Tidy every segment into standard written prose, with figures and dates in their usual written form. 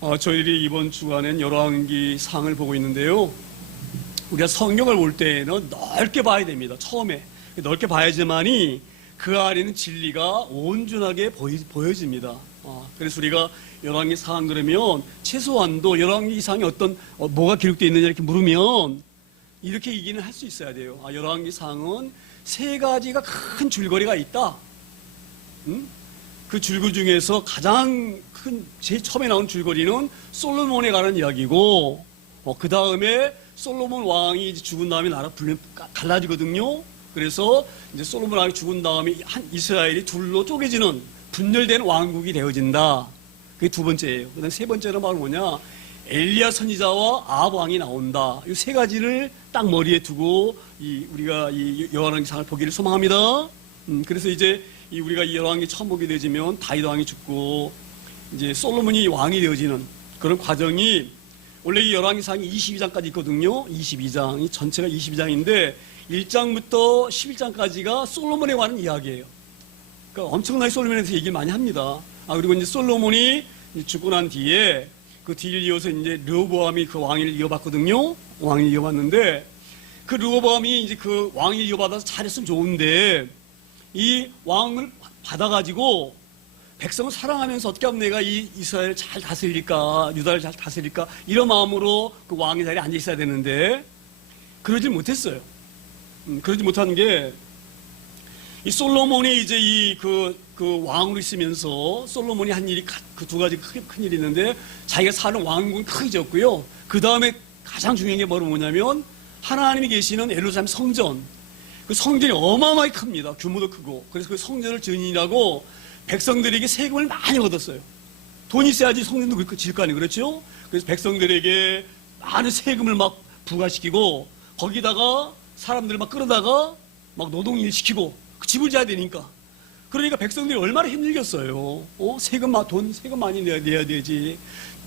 저희들이 이번 주간엔 열왕기상을 보고 있는데요. 우리가 성경을 볼 때에는 넓게 봐야 됩니다. 처음에 넓게 봐야지만이 그 안에는 진리가 온전하게 보여집니다. 그래서 우리가 열왕기상 그러면 최소한도 열왕기상에 어떤 뭐가 기록되어 있느냐 이렇게 물으면 이렇게 얘기는 할 수 있어야 돼요. 열왕기상은 세 가지가 큰 줄거리가 있다. 그 줄거리 중에서 가장 큰 제일 처음에 나온 줄거리는 솔로몬에 관한 이야기고, 그 다음에 솔로몬 왕이 죽은 다음에 나라 갈라지거든요. 그래서 이제 솔로몬 왕이 죽은 다음에 한 이스라엘이 둘로 쪼개지는 분열된 왕국이 되어진다. 그게 두 번째예요. 그다음 세 번째는 바로 뭐냐? 엘리야 선지자와 아합 왕이 나온다. 이 세 가지를 딱 머리에 두고 우리가 이 열왕기상을 보기를 소망합니다. 그래서 이제 우리가 이 열왕기 처음 보게 되지면 다윗 왕이 죽고 이제 솔로몬이 왕이 되어지는 그런 과정이 원래 이 열왕기상이 22장까지 있거든요. 22장이 전체가 22장인데 1장부터 11장까지가 솔로몬에 관한 이야기예요. 그러니까 엄청나게 솔로몬에 대해서 얘기를 많이 합니다. 그리고 이제 솔로몬이 죽고 난 뒤에 그 뒤를 이어서 이제 르호보암이 그 왕위를 이어받거든요. 왕위를 이어받는데 그 르호보암이 이제 그 왕위를 이어받아서 잘했으면 좋은데 이 왕을 받아가지고 백성을 사랑하면서 어떻게 하면 내가 이 이스라엘을 잘 다스릴까, 유다를 잘 다스릴까 이런 마음으로 그 왕의 자리에 앉아 있어야 되는데 그러질 못했어요. 그러지 못한 게 이 솔로몬이 이제 그 왕으로 있으면서 솔로몬이 한 일이 그 두 가지 큰 일이 있는데 자기가 사는 왕국은 크게 졌고요. 그 다음에 가장 중요한 게 뭐냐면 하나님이 계시는 예루살렘 성전. 그 성전이 어마어마하게 큽니다. 규모도 크고. 그래서 그 성전을 지으라고 백성들에게 세금을 많이 얻었어요. 돈이 있어야지 성전도 그렇게 지을 거 아니에요. 그렇죠? 그래서 백성들에게 많은 세금을 막 부과시키고 거기다가 사람들을 막 끌어다가 막 노동일 시키고 그 집을 지어야 되니까. 그러니까 백성들이 얼마나 힘들겠어요. 세금 많이 내야 되지.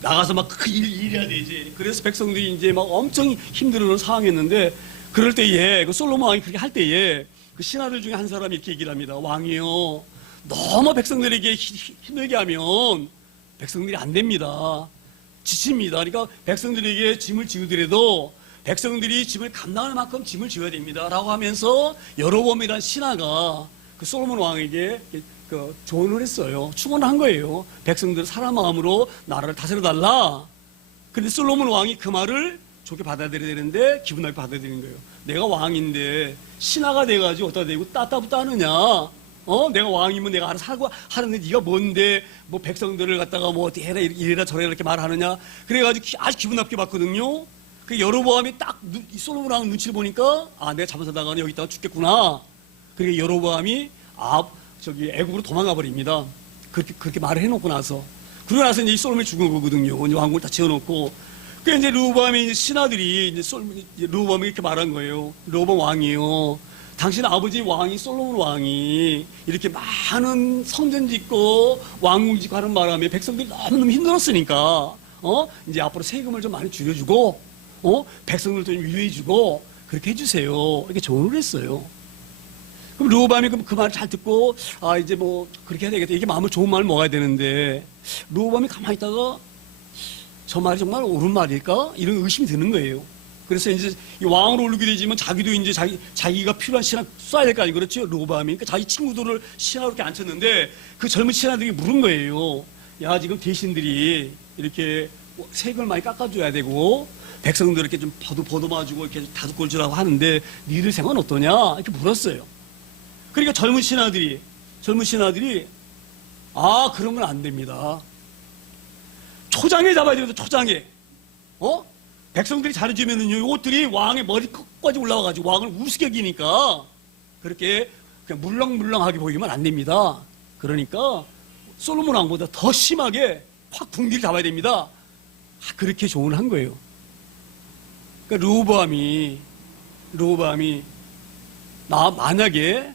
나가서 막 일해야 되지. 그래서 백성들이 이제 막 엄청 힘들어하는 상황이었는데 그럴 때에 그 솔로몬 왕이 그렇게 할 때에 그 신하들 중에 한 사람이 이렇게 얘기를 합니다. 왕이요, 너무 백성들에게 힘들게 하면 백성들이 안 됩니다. 지칩니다. 그러니까 백성들에게 짐을 지우더라도 백성들이 짐을 감당할 만큼 짐을 지어야 됩니다. 라고 하면서 여로보암이라는 신하가 그 솔로몬 왕에게 그 조언을 했어요. 충원을 한 거예요. 백성들 사람 마음으로 나라를 다스려달라. 근데 솔로몬 왕이 그 말을 좋게 받아들여야 되는데 기분 나쁘게 받아들이는 거예요. 내가 왕인데 신하가 돼가지고 어디다 대고 따따붙다 하느냐? 내가 왕이면 내가 알아서 하는데 네가 뭔데 뭐 백성들을 갖다가 뭐 해라 이래라 저래라 이렇게 말하느냐? 그래가지고 아주 기분 나쁘게 받거든요. 그 여로보암이 딱 솔로몬 왕 눈치를 보니까 내가 잘못하다가 여기 있다가 죽겠구나. 그러니까 여로보암이 애국으로 도망가 버립니다. 그렇게 말을 해놓고 나서. 그러고 나서 이제 솔로몬이 죽은 거거든요. 이제 왕국을 다 지어놓고. 그 이제 르호보암의 이제 신하들이 이제 르호보암이 이렇게 말한 거예요. 르호보암 왕이요, 당신 아버지 왕이 솔로몬 왕이 이렇게 많은 성전 짓고 왕궁 짓고 하는 바람에 백성들이 너무너무 힘들었으니까 이제 앞으로 세금을 좀 많이 줄여주고 백성들도 좀 유예해주고 그렇게 해주세요. 이렇게 조언을 했어요. 그럼 르호보암이 그 말을 잘 듣고 이제 뭐 그렇게 해야 되겠다. 이게 마음을 좋은 말을 먹어야 되는데 르호보암이 가만히 있다가 저 말이 정말 옳은 말일까? 이런 의심이 드는 거예요. 그래서 이제 왕으로 오르게 되지만 자기도 이제 자기가 필요한 신하 쏴야 될 거 아니에요. 그렇죠? 르호보암이. 그러니까 자기 친구들을 신하로 이렇게 앉혔는데 그 젊은 신하들이 물은 거예요. 야, 지금 대신들이 이렇게 세금을 많이 깎아줘야 되고 백성들 이렇게 좀 보듬어주고 이렇게 다독거려 주라고 하는데 니들 생각은 어떠냐? 이렇게 물었어요. 그러니까 젊은 신하들이 그런 건 안 됩니다. 초장에 잡아야 되거든. 초장에. 백성들이 잘해주면은요, 이것들이 왕의 머리끝까지 올라와가지고 왕을 우습게 여기니까 그렇게 그냥 물렁물렁하게 보이면 안 됩니다. 그러니까 솔로몬 왕보다 더 심하게 확 궁디를 잡아야 됩니다. 그렇게 조언을 한 거예요. 그러니까 르호보암이 만약에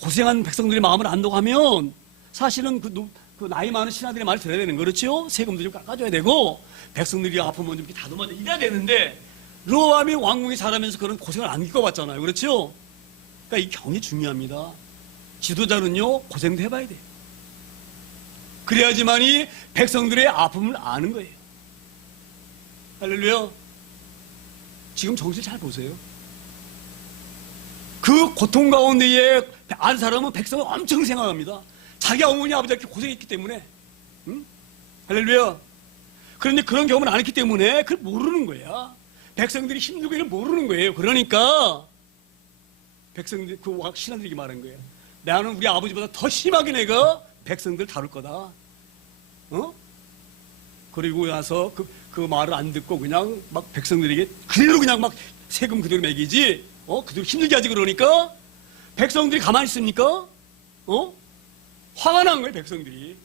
고생한 백성들의 마음을 안다고 하면 사실은 그 나이 많은 신하들의 말을 들어야 되는 거, 그렇죠? 세금도 좀 깎아줘야 되고 백성들이 아프면 좀 이렇게 다듬어져 이래야 되는데 르호보암이 왕궁에 자라면서 그런 고생을 안 겪어봤잖아요. 그렇죠? 그러니까 이 경이 중요합니다. 지도자는요, 고생도 해봐야 돼요. 그래야지만이 백성들의 아픔을 아는 거예요. 할렐루야. 지금 정신 잘 보세요. 그 고통 가운데에 안 사람은 백성을 엄청 생각합니다. 자기 어머니 아버지가 이렇게 고생했기 때문에. 응? 할렐루야. 그런데 그런 경험을 안 했기 때문에 그걸 모르는 거야. 백성들이 힘들고 이걸 모르는 거예요. 그러니까 백성들, 그 신하들에게 말한 거예요. 나는 우리 아버지보다 더 심하게 내가 백성들 다룰 거다. 어? 그리고 나서 그 말을 안 듣고 그냥 막 백성들에게 그대로 그냥 막 세금 그대로 매기지. 그대로 힘들게 하지. 그러니까 백성들이 가만히 있습니까? 화가 난 거예요, 백성들이.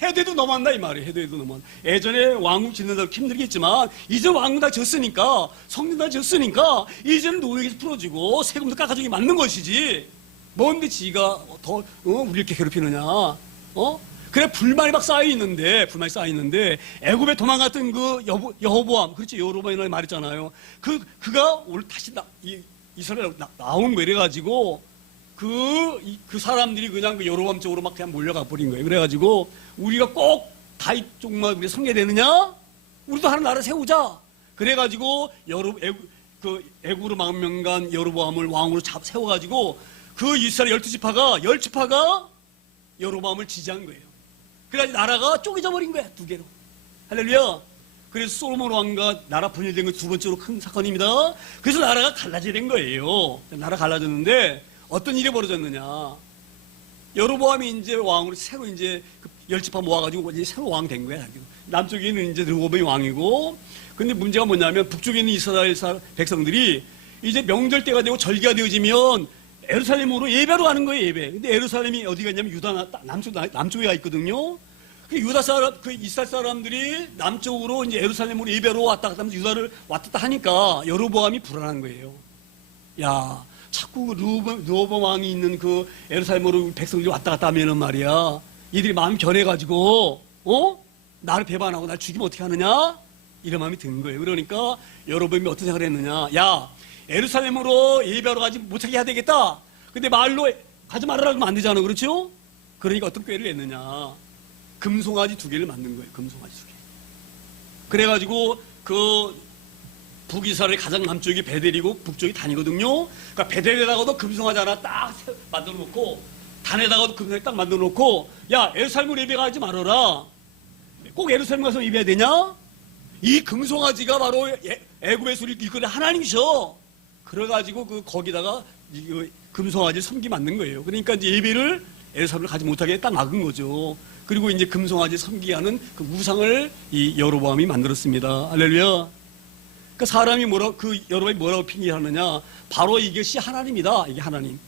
해도해도 너무한다 이 말이에요. 해도해도 너무한다. 예전에 왕국 짓는다고 힘들겠지만 이제 왕국 다 졌으니까, 성전 다 졌으니까 이제는 노예에서 풀어주고 세금도 깎아주기 맞는 것이지. 뭔데 지가 더 우리 이렇게 괴롭히느냐. 그래 불만이 막 쌓여있는데, 애굽에 도망갔던 그 여호보암, 그렇지, 여로보암이라는 말했잖아요. 그가 오늘 다시 이스라엘 나온 거 이래가지고 그 사람들이 그냥 그 여로보암 쪽으로 막 그냥 몰려가 버린 거예요. 그래가지고 우리가 꼭 다윗 쪽만 우리 섬겨야 되느냐? 우리도 하는 나라 세우자. 그래가지고 애굽으로 망명간 여로보암을 왕으로 세워가지고 그 이스라엘 12지파가 여로보암을 지지한 거예요. 그래가지고 나라가 쪼개져 버린 거야, 두 개로. 할렐루야. 그래서 솔로몬 왕과 나라 분열된 거 두 번째로 큰 사건입니다. 그래서 나라가 갈라지게 된 거예요. 나라 갈라졌는데 어떤 일이 벌어졌느냐. 여로보암이 이제 왕으로 새로 이제 그 10지파 모아가지고 이제 새로 왕 된 거야. 남쪽에 있는 이제 르호보암이 왕이고, 근데 문제가 뭐냐면 북쪽에 있는 이스라엘 백성들이 이제 명절 때가 되고 절기가 되어지면 예루살렘으로 예배로 가는 거예요, 예배. 근데 예루살렘이 어디가 있냐면 유다 남쪽에 가 있거든요. 그 이스라엘 사람들이 남쪽으로 이제 예루살렘으로 예배로 왔다 갔다 하면서 유다를 왔다 갔다 하니까 여로보암이 불안한 거예요. 야, 자꾸 르호보암 왕이 있는 그 예루살렘으로 백성들이 왔다 갔다 하면은 말이야, 이들이 마음이 변해가지고 나를 배반하고 날 죽이면 어떻게 하느냐, 이런 마음이 든 거예요. 그러니까 여로보암이 어떤 생각을 했느냐. 야, 예루살렘으로 예배하러 가지 못하게 해야 되겠다. 근데 말로 가지 말아라 하면 안 되잖아. 그렇죠? 그러니까 어떤 꾀를 냈느냐. 금송아지 2개를 만든 거예요. 금송아지 2개. 그래가지고 그 북이스라엘 가장 남쪽이 베델이고 북쪽이 단이거든요. 그러니까 베델에다가도 금송아지 하나 딱 만들어 놓고, 단에다가도 금송아지 딱 만들어 놓고, 야, 예루살렘으로 예배 가지 말아라. 꼭 예루살렘 가서 예배해야 되냐? 이 금송아지가 바로 애굽에서 이끌어 하나님이셔. 그래가지고 거기다가 금송아지 섬기 만든 거예요. 그러니까 이제 예배를 예루살렘을 가지 못하게 딱 막은 거죠. 그리고 이제 금송아지 섬기게 하는 그 우상을 이 여로보암이 만들었습니다. 할렐루야. 그 사람이 여로보암이 뭐라고 핑계하느냐. 바로 이것이 하나님이다. 이게 하나님.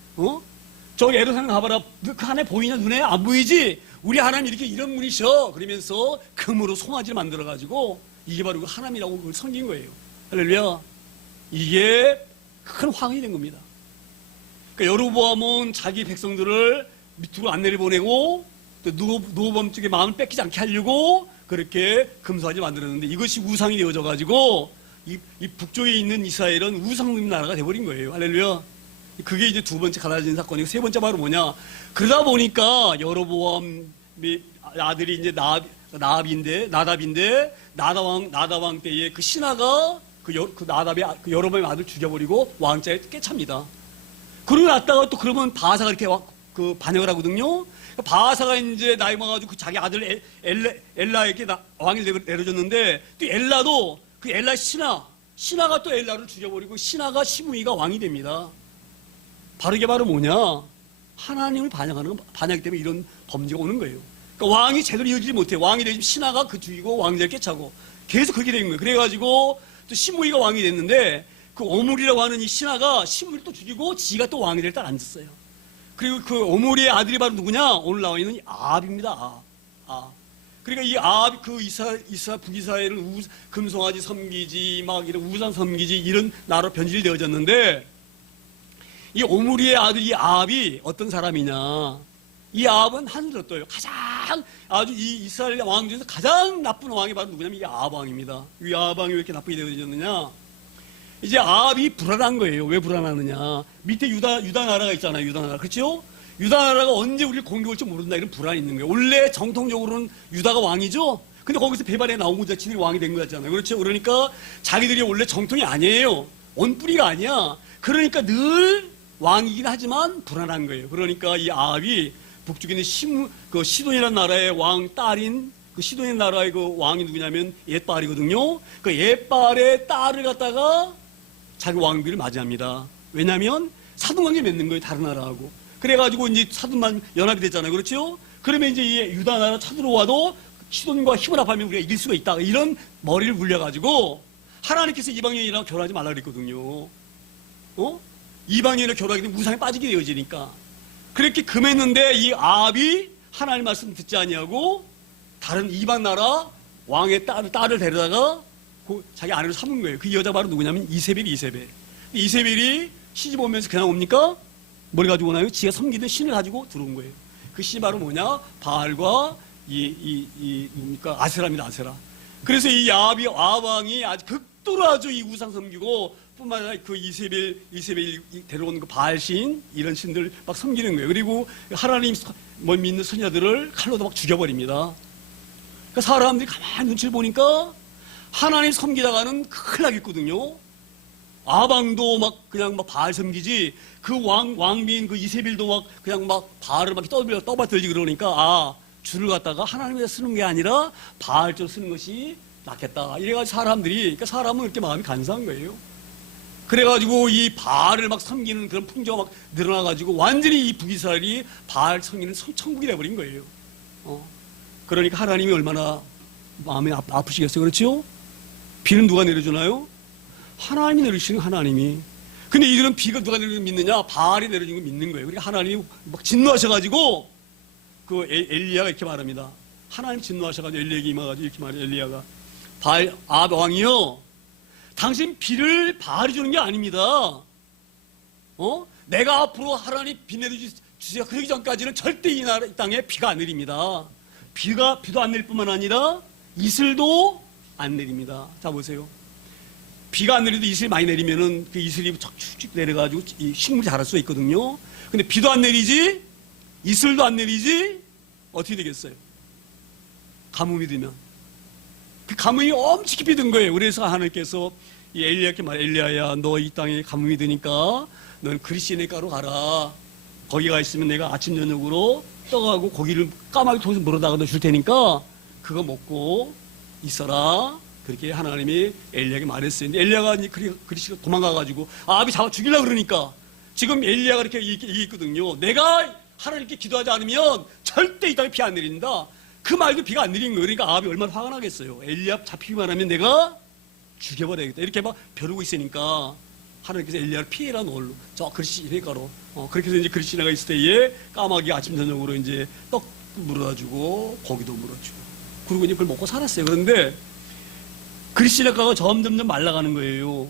저 예루살렘 가봐라. 그 하나님 보이냐? 눈에 안 보이지? 우리 하나님 이런 분이셔. 그러면서 금으로 송아지를 만들어가지고 이게 바로 그 하나님이라고 그걸 섬긴 거예요. 할렐루야. 이게 큰 화근이 된 겁니다. 그러니까 여로보암은 자기 백성들을 밑으로 안 내려보내고 또 르호보암 쪽에 마음을 뺏기지 않게 하려고 그렇게 금송아지 만들었는데, 이것이 우상이 되어져 가지고 이 북쪽에 있는 이스라엘은 우상 나라가 돼버린 거예요. 할렐루야. 그게 이제 두 번째 갈라진 사건이고, 세 번째 바로 뭐냐. 그러다 보니까 여로보암 아들이 이제 나답인데 나답 왕 때에 그 신하가 그 나답의 그 여로보암의 아들 죽여버리고 왕자에 꿰찹니다. 그러고 났다가 또 그러면 바하사가 이렇게 반역을 하거든요. 바하사가 이제 나이 먹어가지고 그 자기 아들 엘라에게 왕이 내려줬는데, 또 엘라도 그 엘라 신하가 또 엘라를 죽여버리고 신하가 시므이가 왕이 됩니다. 바로 이게 바로 뭐냐? 하나님을 반역하기 때문에 이런 범죄가 오는 거예요. 그러니까 왕이 제대로 이어지지 못해. 왕이 되면 신하가 죽이고 왕자를 꿰차고 계속 그렇게 된 거예요. 그래가지고 또 시므이가 왕이 됐는데, 그 오므리라고 하는 이 신하가 시므이를 또 죽이고 지가 또 왕이 될 때 앉았어요. 그리고 그 오므리의 아들이 바로 누구냐? 오늘 나와 있는 아합입니다. 그러니까 이 아합이 그 북이스라엘을 금송아지 섬기지, 막 이런 우상 섬기지, 이런 나라로 변질되어졌는데, 이 오므리의 아들 이 아합이 어떤 사람이냐? 이 아합은 하늘을 떠요. 아주 이 이스라엘 왕 중에서 가장 나쁜 왕이 바로 누구냐면 이 아합 왕입니다. 이 아합 왕이 왜 이렇게 나쁘게 되어졌느냐? 이제 아합이 불안한 거예요. 왜 불안하느냐? 밑에 유다 나라가 있잖아요. 유다 나라. 그렇죠? 유다 나라가 언제 우리를 공격할지 모른다, 이런 불안이 있는 거예요. 원래 정통적으로는 유다가 왕이죠? 근데 거기서 배반에 나온 자치들이 왕이 된 거잖아요. 그렇죠? 그러니까 자기들이 원래 정통이 아니에요. 원뿌리가 아니야. 그러니까 늘 왕이긴 하지만 불안한 거예요. 그러니까 이 아합이 북쪽에 있는 시돈이라는 나라의 왕 딸인 그 시돈의 나라의 그 왕이 누구냐면 옛발이거든요. 그 옛발의 딸을 갖다가 자기 왕비를 맞이합니다. 왜냐하면 사돈관계 맺는 거예요. 다른 나라하고. 그래가지고 이제 사돈만 연합이 됐잖아요. 그렇죠? 그러면 이제 이 유다 나라 쳐들어와도 시돈과 힘을 합하면 우리가 이길 수가 있다. 이런 머리를 굴려가지고 하나님께서 이방인이랑 결혼하지 말라 그랬거든요. 이방인이랑 결혼하게 되면 우상에 빠지게 되어지니까. 그렇게 금했는데 이 아합이 하나님 말씀 듣지 아니하고 다른 이방 나라 왕의 딸을 데려다가 자기 아내로 삼은 거예요. 그 여자 바로 누구냐면 이세벨이 시집 오면서 그냥 옵니까? 뭘 가지고 오나요? 지가 섬기던 신을 가지고 들어온 거예요. 그 신이 바로 뭐냐? 바알과 뭡니까? 아세라입니다, 아세라. 그래서 이 아합 왕이 아주 극도로 아주 이 우상 섬기고 뿐만 아니라 그 이세벨 데려온 그 바알신 이런 신들 막 섬기는 거예요. 그리고 하나님 믿는 선녀들을 칼로도 막 죽여버립니다. 그러니까 사람들이 가만히 눈치를 보니까 하나님 섬기다가는 큰일 나겠거든요. 아방도 막 그냥 막 바알 섬기지 그 왕비인 그 이세벨도 막 그냥 막 바알을 막 떠받들지 그러니까 줄을 갖다가 하나님에다 쓰는 게 아니라 바알 쪽 쓰는 것이 낫겠다. 이래가지고 그러니까 사람은 이렇게 마음이 간사한 거예요. 그래가지고 이 바알을 막 섬기는 그런 풍조가 막 늘어나가지고 완전히 이 북이스라엘이 바알 섬기는 천국이 돼버린 거예요. 그러니까 하나님이 얼마나 마음이 아프시겠어요. 그렇죠? 비는 누가 내려주나요? 하나님이 내려주시는 하나님이. 근데 이들은 비가 누가 내려주는 거 믿느냐? 바알이 내려주는 거 믿는 거예요. 그러니까 하나님이 막 진노하셔가지고 그 엘리야가 이렇게 말합니다. 하나님 진노하셔가지고 엘리야에게 임해가지고 이렇게 말해요. 엘리야가 아합 왕이요, 당신 비를 바알이 주는 게 아닙니다. 내가 앞으로 하나님 비 내려주세요. 그러기 전까지는 절대 이 땅에 비가 안 내립니다. 비도 안 내릴 뿐만 아니라 이슬도 안 내립니다. 자 보세요. 비가 안 내려도 이슬이 많이 내리면은 그 이슬이 쭉쭉 내려가지고 이 식물이 자랄 수 있거든요. 근데 비도 안 내리지, 이슬도 안 내리지, 어떻게 되겠어요? 가뭄이 들면. 그 가뭄이 엄청 깊이 든 거예요. 그래서 하나님께서 이 엘리야께 말해, 엘리야야, 너 이 땅에 가뭄이 드니까 너는 그리시네가로 가라. 거기 가 있으면 내가 아침 저녁으로 떠가고 고기를 까마귀 통해서 물어다가 너 줄 테니까 그거 먹고 있어라. 그렇게 하나님이 엘리야에게 말했어요. 근데 엘리야가 그리시가 도망가가지고 아합이 잡아 죽이려고 그러니까 지금 엘리야가 이렇게 얘기했거든요. 내가 하나님께 기도하지 않으면 절대 이 땅에 비 안 내린다. 그 말도 비가 안 내리는 거예요. 그러니까 아합이 얼마나 화가 나겠어요. 엘리야 잡히기만 하면 내가 죽여버려야겠다. 이렇게 막 벼르고 있으니까 하나님께서 엘리야를 피해라 놀로 저 그리시네가로 그렇게 해서 이제 그리시네가 있을 때에 까마귀 아침 저녁으로 이제 떡 물어다 주고 고기도 물어주고 그리고 이제 그걸 먹고 살았어요. 그런데 그리시네가가 점점 말라가는 거예요.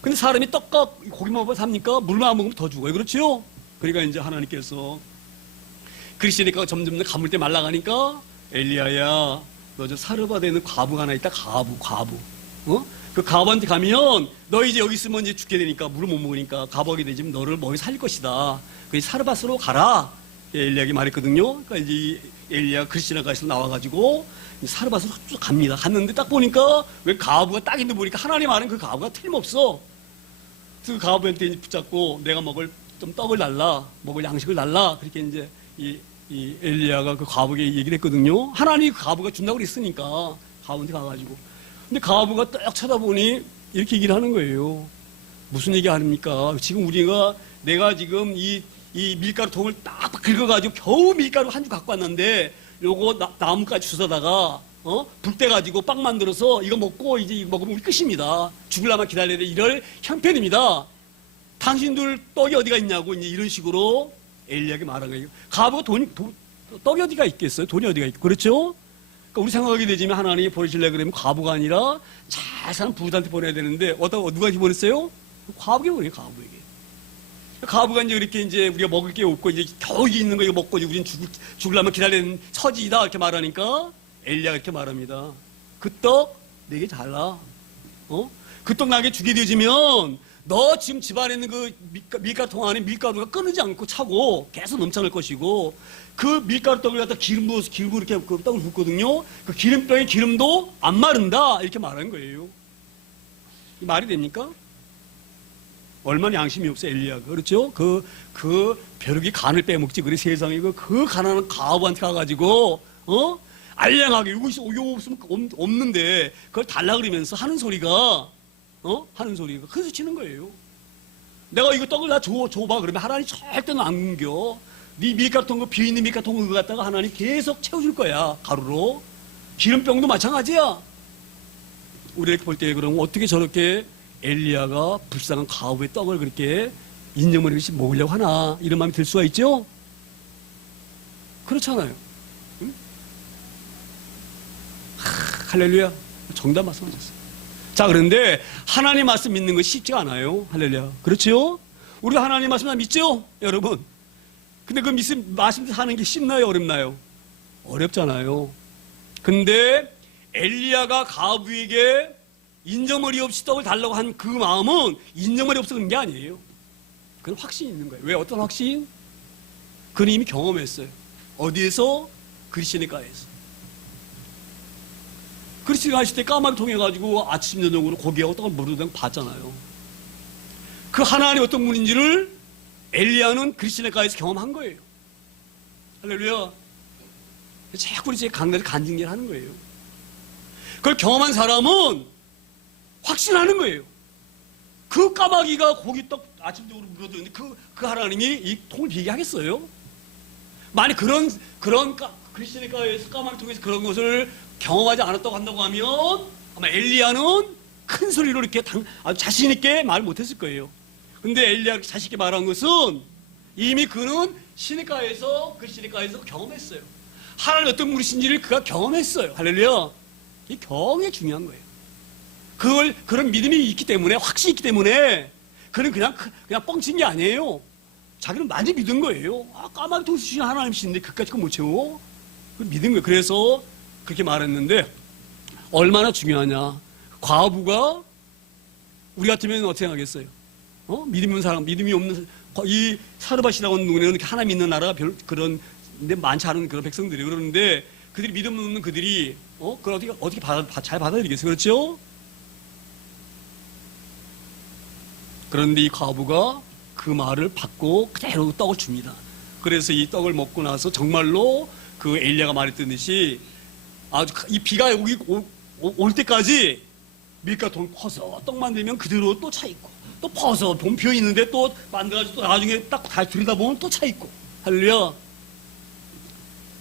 근데 사람이 떡과 고기만 먹어 삽니까? 물만 안 먹으면 더 죽어요. 그렇죠? 그러니까 이제 하나님께서 그리시네가가 점점 가물 때 말라가니까 엘리야야, 너 저 사르바드에 있는 과부가 하나 있다. 과부. 그 과부한테 가면 너 이제 여기 있으면 이제 죽게 되니까 물을 못 먹으니까 과부하게 되지만 너를 먹이 살릴 것이다. 그 사르밧으로 가라. 엘리야에게 말했거든요. 그러니까 이제 엘리야 그리시네가에서 나와가지고 사르밧으로 쭉 갑니다. 갔는데 딱 보니까 왜 과부가 딱 있는데 보니까 하나님 아는 그 과부가 틀림없어. 그래서 그 과부한테 이제 붙잡고 내가 먹을 좀 떡을 달라, 먹을 양식을 달라. 그렇게 이제 이 엘리야가 그 과부에게 얘기를 했거든요. 하나님이 그 과부가 준다고 그랬으니까 과부한테 가가지고. 근데 과부가 딱 쳐다보니 이렇게 얘기를 하는 거예요. 무슨 얘기 합니까? 지금 내가 지금 이 밀가루 통을 딱 긁어가지고 겨우 밀가루 한 줄 갖고 왔는데 요거 나무까지 주워다가 불 떼가지고 빵 만들어서 이거 먹고 이제 이거 먹으면 우리 끝입니다. 죽으려면 기다려야 돼. 이럴 형편입니다. 당신들 떡이 어디가 있냐고 이제 이런 식으로 엘리야에게 말한 거예요. 과부가 떡이 어디가 있겠어요? 돈이 어디가 있고 그렇죠? 그러니까 우리 생각하게 되지만 하나님이 보내실래 그러면 과부가 아니라 잘 사는 부자한테 보내야 되는데 누가 보냈어요? 과부에게 보내요. 과부에게. 과부가 이제 이렇게 이제 우리가 먹을 게 없고 이제 겨우 있는 거 이거 먹고 이제 우리는 죽으려면 기다리는 처지이다 이렇게 말하니까 엘리야가 이렇게 말합니다. 그 떡 내게 잘라. 그 떡 나게 주게 되어지면 너 지금 집안에 있는 그 밀가루통 안에 밀가루가 끊이지 않고 차고 계속 넘쳐날 것이고, 그 밀가루 떡을 갖다 기름 부어서 기름으로 이렇게 그 떡을 붓거든요. 그 기름병의 기름도 안 마른다. 이렇게 말하는 거예요. 이 말이 됩니까? 얼마나 양심이 없어, 엘리야가. 그렇죠? 그 벼룩이 간을 빼먹지. 그래, 세상에. 그 가난한 가부한테 가가지고, 알량하게, 이거 없으면 없는데, 그걸 달라 그러면서 하는 소리가, 하는 소리가. 그래서 치는 거예요. 내가 이거 떡을 다 줘봐. 그러면 하나님 절대는 안 굶겨. 네 밀가루통, 그 비어있는 밀가루통 그거 갖다가 하나님 계속 채워줄 거야. 가루로. 기름병도 마찬가지야. 우리가 볼 때 그럼 어떻게 저렇게 엘리야가 불쌍한 가부의 떡을 그렇게 인정머리없이 먹으려고 하나, 이런 마음이 들 수가 있죠? 그렇잖아요. 응? 할렐루야. 정답 말씀하셨어요. 자, 그런데 하나님 말씀 믿는 것이 쉽지가 않아요. 할렐루야. 그렇죠? 우리가 하나님 말씀 다 믿죠? 여러분. 근데 그 말씀 사는 게 쉽나요? 어렵나요? 어렵잖아요. 근데 엘리야가 가부에게 인정머리 없이 떡을 달라고 한 그 마음은 인정머리 없어 그런 게 아니에요. 그건 확신이 있는 거예요. 왜? 어떤 확신? 그는 이미 경험했어요. 어디에서? 그리시네가에서. 그리시네가 있을 때 까마귀 통해가지고 아침 저녁으로 고기하고 떡을 무르등 봤잖아요. 그 하나님이 어떤 분인지를 엘리야는 그리시네가에서 경험한 거예요. 할렐루야. 자꾸 이제 간증을 하는 거예요. 그걸 경험한 사람은 확신하는 거예요. 그 까마귀가 고기떡 아침적으로 물어드는데 그 하나님이 이 통을 비게 하겠어요? 만약 그런 그리스도인가에서 까마귀 통해서 그런 것을 경험하지 않았다고 한다고 하면 아마 엘리야는 큰 소리로 이렇게 아주 자신 있게 말 못했을 거예요. 근데 엘리야가 자신 있게 말한 것은 이미 그는 시내가에서 경험했어요. 하나님 어떤 분이신지를 그가 경험했어요. 할렐루야. 이 경험이 중요한 거예요. 그런 믿음이 있기 때문에, 확신이 있기 때문에, 그는 그냥 뻥친 게 아니에요. 자기는 많이 믿은 거예요. 까마귀 통수 주신 하나님이신데, 그까짓 거 못 채워? 그걸 믿은 거예요. 그래서 그렇게 말했는데, 얼마나 중요하냐. 과부가, 우리 같으면 어떻게 하겠어요? 믿음이 없는, 이 사르밧이라고 하는 누구는 하나님 믿는 나라가 근데 많지 않은 그런 백성들이 그러는데, 그들이 믿음 없는 그들이, 그걸 어떻게 잘 받아들이겠어요? 그렇죠? 그런데 이 과부가 그 말을 받고 그대로 떡을 줍니다. 그래서 이 떡을 먹고 나서 정말로 그 엘리야가 말했듯이 아주 이 비가 올 때까지 밀가루통을 퍼서 떡 만들면 그대로 또 차 있고, 또 퍼서 비어 있는데 또 만들어가지고 또 나중에 딱 다 들여다보면 또 차 있고. 할렐루야.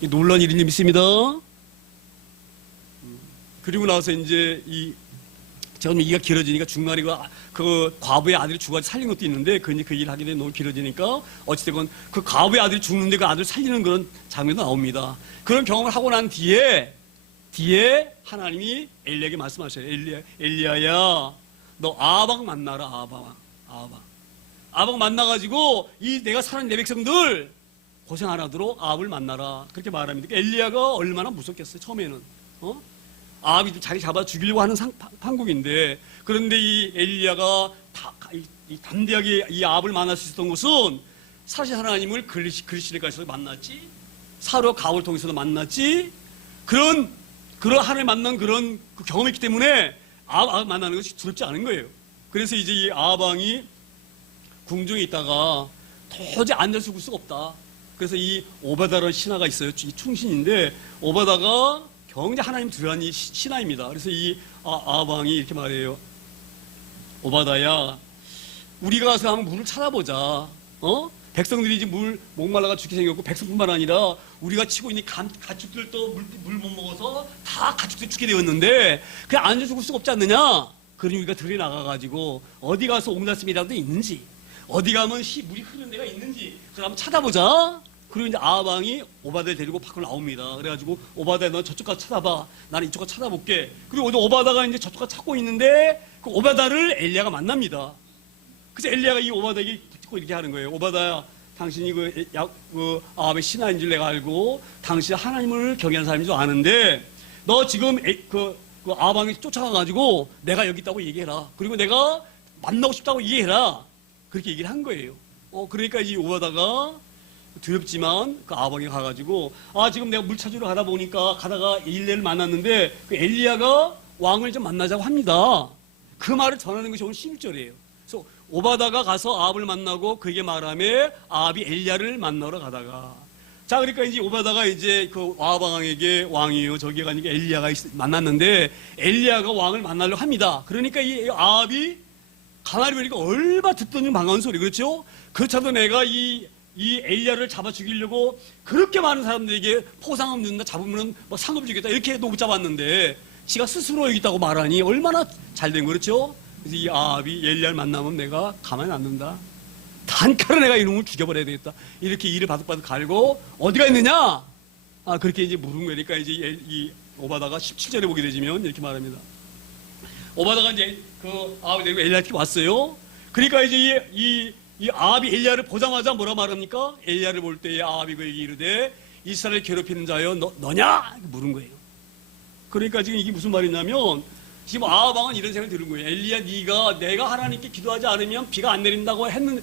놀라운 일인지 믿습니다. 그리고 나서 이제 제가 얘기가 길어지니까 중간에 그 과부의 아들이 죽어서 살린 것도 있는데 그 얘기를 하게 되면 너무 길어지니까 어찌됐건 그 과부의 아들이 죽는데 그 아들을 살리는 그런 장면도 나옵니다. 그런 경험을 하고 난 뒤에 하나님이 엘리야에게 말씀하셔요. 엘리야야, 너 아방 만나라. 아방 만나가지고 내가 사는 내 백성들 고생 안 하도록 아합을 만나라. 그렇게 말합니다. 엘리야가 얼마나 무섭겠어요. 처음에는. 아합이 자기 잡아 죽이려고 하는 판국인데, 그런데 이 엘리야가 담대하게 이 아합을 만날 수 있었던 것은 사실 하나님을 그리시네가에서 만났지, 사르와 가오를 통해서도 만났지, 그런 하나님 만난 그런 경험이 있기 때문에 아합 만나는 것이 두렵지 않은 거예요. 그래서 이제 이 아합왕이 궁중에 있다가 도저히 앉아서 볼 수가 없다. 그래서 이 오바다라는 신하가 있어요. 이 충신인데 오바다가 경제 하나님 두려워하는 신하입니다. 그래서 이 아합왕이 이렇게 말해요. 오바다야, 우리가 가서 한번 물을 찾아보자. 백성들이 이제 목말라가 죽게 생겼고, 백성뿐만 아니라 우리가 치고 있는 가축들도 물 못 먹어서 다 가축들 죽게 되었는데 그냥 앉아 죽을 수가 없지 않느냐. 그러니 우리가 들에 나가가지고 어디 가서 옥나슴이라도 있는지, 어디 가면 물이 흐르는 데가 있는지 그걸 한번 찾아보자. 그리고 이제 아합왕이 오바다를 데리고 밖으로 나옵니다. 그래가지고 오바다야, 너 저쪽 가서 찾아봐. 나는 이쪽 가서 찾아볼게. 그리고 오바다가 이제 저쪽 가서 찾고 있는데 그 오바다를 엘리야가 만납니다. 그래서 엘리야가 이 오바다에게 붙고 이렇게 하는 거예요. 오바다야, 당신이 아합의 신하인 줄 내가 알고 당신 하나님을 경외하는 사람인 줄 아는데 너 지금 그 아합왕이 쫓아가가지고 내가 여기 있다고 얘기해라. 그리고 내가 만나고 싶다고 이해해라. 그렇게 얘기를 한 거예요. 그러니까 이 오바다가 두렵지만 그 아방에 가가지고 지금 내가 물 찾으러 가다 보니까 가다가 엘리야를 만났는데 그 엘리야가 왕을 좀 만나자고 합니다. 그 말을 전하는 것이 오늘 11절이에요. 그래서 오바다가 가서 아합을 만나고 그에게 말하며 아합이 엘리야를 만나러 가다가 자 그러니까 이제 오바다가 이제 그 아합 왕에게 왕이요 저기에 가니까 엘리야가 만났는데 엘리야가 왕을 만나려 합니다. 그러니까 이 아합이 가만히 보니까 얼마 듣더니 반가운 소리 그렇죠? 그렇다도 내가 이 엘리야를 잡아 죽이려고 그렇게 많은 사람들에게 포상금 준다 잡으면 뭐 상금 주겠다 이렇게 해도 못 잡았는데 지가 스스로 여기 있다고 말하니 얼마나 잘된 거렇죠? 그래서 이 아합이 엘리야를 만나면 내가 가만히 안 둔다. 단칼에 내가 이놈을 죽여버려야 되겠다. 이렇게 이를 바득바득 갈고 어디가 있느냐? 그렇게 이제 물은 거니까 이제 이 오바다가 17절에 보게 되지면 이렇게 말합니다. 오바다가 이제 그 아합이 데리고 엘리야한테 왔어요. 그러니까 이제 이 아합이 엘리야를 보자마자 뭐라 말합니까? 엘리야를 볼 때에 아합이 그에게 이르되 이스라엘 괴롭히는 자여 너냐? 물은 거예요. 그러니까 지금 이게 무슨 말이냐면 지금 아합 왕은 이런 생각이 드는 거예요. 엘리야 네가 내가 하나님께 기도하지 않으면 비가 안 내린다고 했는데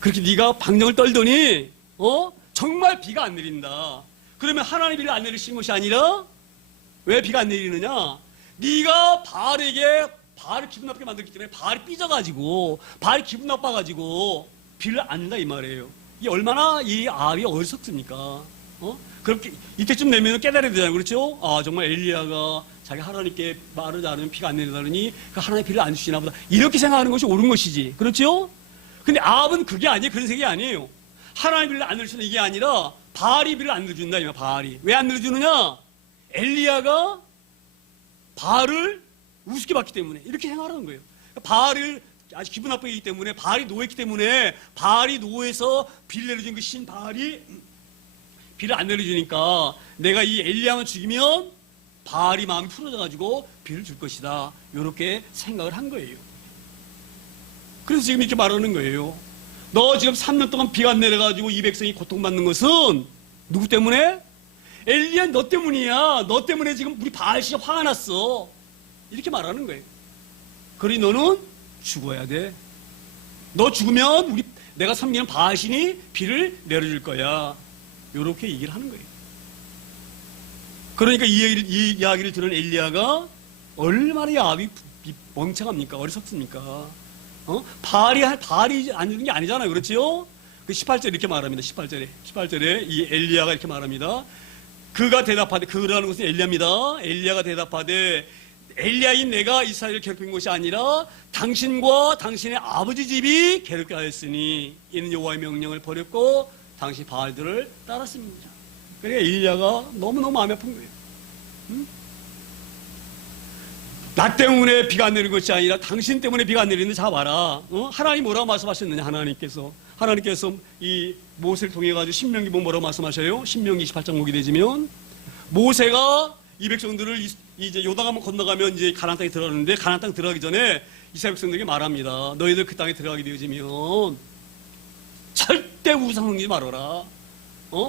그렇게 네가 방정을 떨더니 정말 비가 안 내린다. 그러면 하나님이 비를 안 내리신 것이 아니라 왜 비가 안 내리느냐? 네가 바알에게 바알을 기분 나쁘게 만들기 때문에 바알이 삐져가지고 바알이 기분 나빠가지고 비를 안 준다 이 말이에요. 이게 얼마나 이 아합이 어리석습니까? 그렇게 이때쯤 되면 깨달아야 되잖아요. 그렇죠? 정말 엘리야가 자기 하나님께 말하지 않으면 비가 안 내리다니 그 하나님 비를 안 주시나 보다. 이렇게 생각하는 것이 옳은 것이지. 그렇죠? 근데 아합은 그게 아니에요. 그런 생각이 아니에요. 하나님 비를 안 내리시는 이게 아니라 바알이 비를 안 내려준다. 이 말 바알이. 왜 안 내려주느냐? 엘리야가 바알을 우습게 봤기 때문에 이렇게 생각하는 거예요. 바알을 아주 기분 나쁘기 때문에 바알이 노했기 때문에 바알이 노해서 비를 내려준 그 신 바알이 비를 안 내려주니까 내가 이 엘리야만 죽이면 바알이 마음이 풀어져가지고 비를 줄 것이다. 이렇게 생각을 한 거예요. 그래서 지금 이렇게 말하는 거예요. 너 지금 3년 동안 비가 안 내려가지고 이 백성이 고통받는 것은 누구 때문에? 엘리야 너 때문이야. 너 때문에 지금 우리 바알씨가 화가 났어. 이렇게 말하는 거예요. 그러니 너는 죽어야 돼. 너 죽으면 내가 섬기는 바알신이 비를 내려줄 거야. 이렇게 얘기를 하는 거예요. 그러니까 이 이야기를 들은 엘리야가 얼마나 야합이 멍청합니까? 어리석습니까? 바알이 안 주는 게 아니잖아요. 그렇지요? 그 18절에 이렇게 말합니다. 18절에 이 엘리야가 이렇게 말합니다. 그가 대답하되 그라는 것은 엘리야입니다. 엘리야가 대답하되 엘리야인 내가 이스라엘을 괴롭힌 것이 아니라 당신과 당신의 아버지 집이 괴롭게 하였으니 이는 여호와의 명령을 버렸고 당신 바알들을 따랐습니다. 그러니까 엘리야가 너무너무 마음이 아픈 거예요. 나 때문에 비가 안 내리는 것이 아니라 당신 때문에 비가 안 내리는데 자 봐라. 하나님 뭐라고 말씀하셨느냐? 하나님께서 이 모세를 통해 가지고 신명기 보면 뭐라고 말씀하셔요? 신명기 28장 보게 되지면 모세가 이 백성들을 이제 요단강을 건너가면 이제 가나안 땅에 들어가는데 가나안 땅 들어가기 전에 이스라엘 백성들에게 말합니다. 너희들 그 땅에 들어가게 되어지면 절대 우상 섬기지 말아라.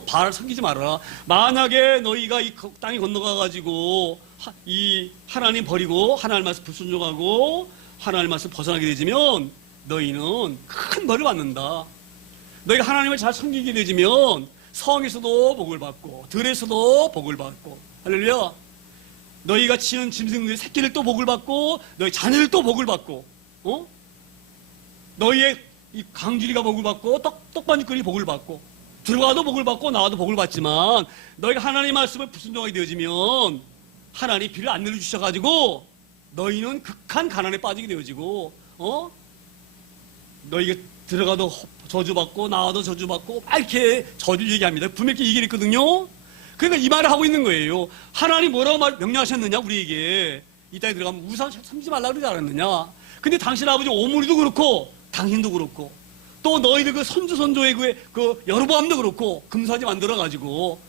바알 섬기지 말아라. 만약에 너희가 이 땅에 건너가가지고 이 하나님 버리고 하나님 말씀 불순종하고 하나님 말씀 벗어나게 되지면 너희는 큰 벌을 받는다. 너희가 하나님을 잘 섬기게 되지면 성에서도 복을 받고 들에서도 복을 받고 할렐루야. 너희가 치는 짐승들의 새끼를 또 복을 받고 너희 자녀들 또 복을 받고 너희의 이 강주리가 복을 받고 떡반죽거리 복을 받고 들어가도 복을 받고 나와도 복을 받지만 너희가 하나님 말씀을 불순종하게 되어지면 하나님 비를 안 내려주셔가지고 너희는 극한 가난에 빠지게 되어지고 너희가 들어가도 저주받고 나와도 저주받고 막 이렇게 저주를 얘기합니다. 분명히 이 얘기를 했거든요. 그러니까 이 말을 하고 있는 거예요. 하나님 뭐라고 명령하셨느냐 우리에게 이 땅에 들어가면 우상 삼지 말라고 그러지 않았느냐. 근데 당신 아버지 오므리도 그렇고 당신도 그렇고 또 너희들 그 선조의 그 여로보암도 그렇고 금송아지 만들어가지고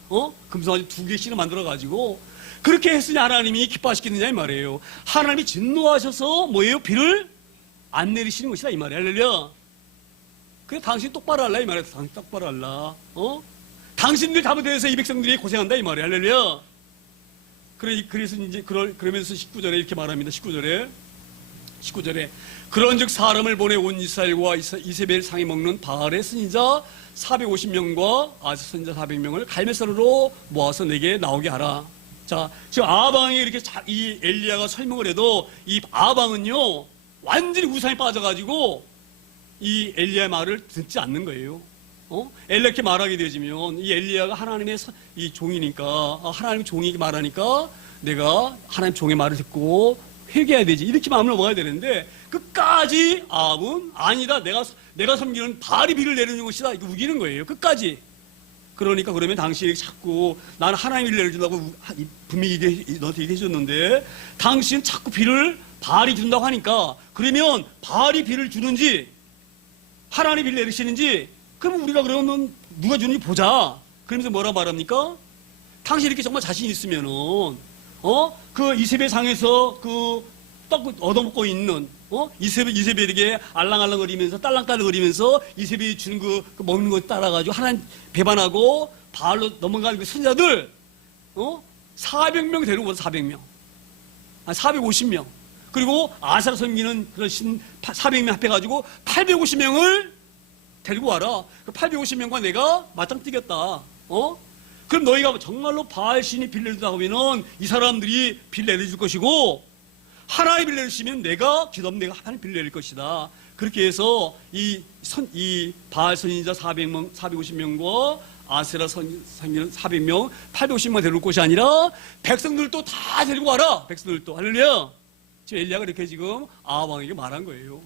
금송아지 2개씩을 만들어가지고 그렇게 했으니 하나님이 기뻐하시겠느냐 이 말이에요. 하나님이 진노하셔서 뭐예요? 비를 안 내리시는 것이다 이 말이에요. 할렐루야. 그래 당신 똑바로 할라 이 말이에요. 당신 똑바로 할라. 당신들 잘못해서 이 백성들이 고생한다 이 말이에요. 할렐루야. 그래서 이제 그러면서 19절에 이렇게 말합니다. 19절에 19절에 그런즉 사람을 보내 온 이스라엘과 이세벨 상에 먹는 바알의 선지자 450명과 아스 선지자 400명을 갈멜산으로 모아서 내게 나오게 하라. 자, 지금 아방이 이렇게 이 엘리야가 설명을 해도 이 아방은요 완전히 우상에 빠져가지고 이 엘리야의 말을 듣지 않는 거예요. 엘리야 이렇게 말하게 되어지면 이 엘리야가 하나님의 이 종이니까 하나님 종이 말하니까 내가 하나님 종의 말을 듣고 회개해야 되지 이렇게 마음을 먹어야 되는데 끝까지 아합은 아니다 내가 섬기는 바알이 비를 내리는 것이다 이거 우기는 거예요. 끝까지. 그러니까 그러면 당신이 자꾸 나는 하나님이 비를 내려준다고 분명히 너한테 얘기해줬는데 당신은 자꾸 비를 바알이 준다고 하니까 그러면 바알이 비를 주는지 하나님이 비를 내리시는지 그러면 우리가 그러면 누가 주는지 보자. 그러면서 뭐라 말합니까? 당신이 이렇게 정말 자신 있으면은 그 이세벨 상에서 그 떡 얻어먹고 있는 이세벨에게 알랑알랑거리면서 딸랑딸랑거리면서 이세벨이 주는 그 먹는 거 따라가지고 하나님 배반하고 바알로 넘어가는 그 선자들 400명 데리고 와서 400명 450명 그리고 아사라 섬기는 그런 400명 합해가지고 850명을 데리고 와라. 850명과 내가 맞짱 뜨겠다. 그럼 너희가 정말로 바알 신이 빌 내준다 하면은 이 사람들이 빌 내려줄 것이고 하나님 빌 내주시면 내가 기도하면 내가 하나님 빌 내릴 것이다. 그렇게 해서 이 바알 선지자 450명과 아세라 선지자 400명 850명 데려올 것이 아니라 백성들도 다 데리고 와라. 백성들도 할렐루야. 지금 엘리야가 이렇게 지금 아합 왕에게 말한 거예요.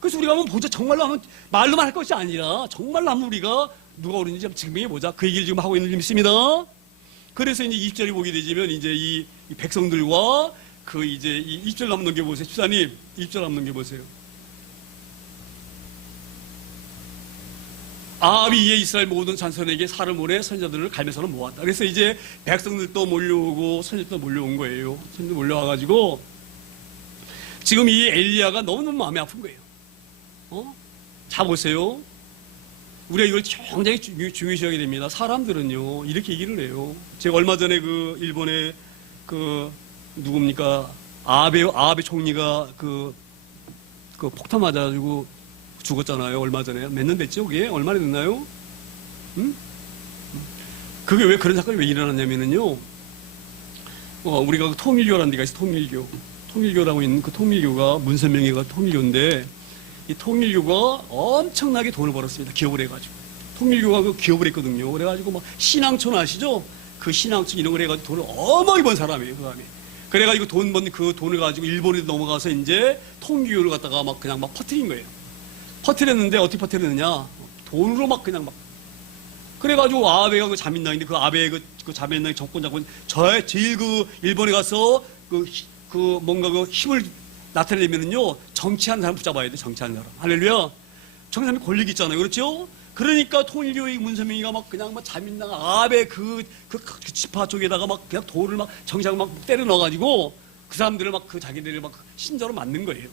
그래서 우리가 한번 보자. 정말로 한번 말로만 할 것이 아니라 정말로 한번 우리가 누가 옳은지 한번 증명해 보자. 그 얘기를 지금 하고 있는 줄 믿습니다. 그래서 이제 20절이 보게 되지만 이제 이 백성들과 그 이제 이 20절 한번 넘겨보세요. 집사님 20절 한번 넘겨보세요. 아합이 이에 이스라엘 모든 잔선에게 살을 보내 선지자들을 갈멜산으로 모았다. 그래서 이제 백성들도 몰려오고 선지자들도 몰려온 거예요. 선지자들 몰려와가지고 지금 이 엘리야가 너무너무 마음이 아픈 거예요. 자 보세요. 우리가 이걸 굉장히 중요시 하게 됩니다. 사람들은요 이렇게 얘기를 해요. 제가 얼마 전에 그 일본의 그 누굽니까 아베 총리가 그 폭탄 맞아가지고 죽었잖아요. 얼마 전에 몇 년 됐죠? 그게 얼마나 됐나요? 그게 왜 그런 사건이 왜 일어났냐면은요. 우리가 그 통일교라는 데가 있어. 통일교라고 있는 그 통일교가 문선명이가 통일교인데 이 통일교가 엄청나게 돈을 벌었습니다. 기업을 해가지고. 통일교가 그 기업을 했거든요. 그래가지고 막 신앙촌 아시죠? 그 신앙촌 이런 걸 해가지고 돈을 어마어마하게 번 사람이에요. 그 다음에. 그래가지고 돈 번 그 돈을 가지고 일본에 넘어가서 이제 통일교를 갖다가 막 그냥 막 퍼뜨린 거예요. 퍼뜨렸는데 어떻게 퍼뜨렸느냐? 돈으로 막 그냥 막. 그래가지고 아베가 그 자민당인데 그 아베 그 자민당 정권 잡고 제일 그 일본에 가서 그 뭔가 그 힘을 나타내려면은요 정치하는 사람 붙잡아야 돼. 정치하는 사람. 할렐루야. 정치하는 사람이 권력이 있잖아요. 그렇죠? 그러니까 통일교의 문선명이가 막 그냥 막 자민당 아베 그 지파 쪽에다가 막 그냥 돌을 막 정치하고 막 때려 넣어가지고 그 사람들을 막 그 자기들을 막 신자로 만든 거예요.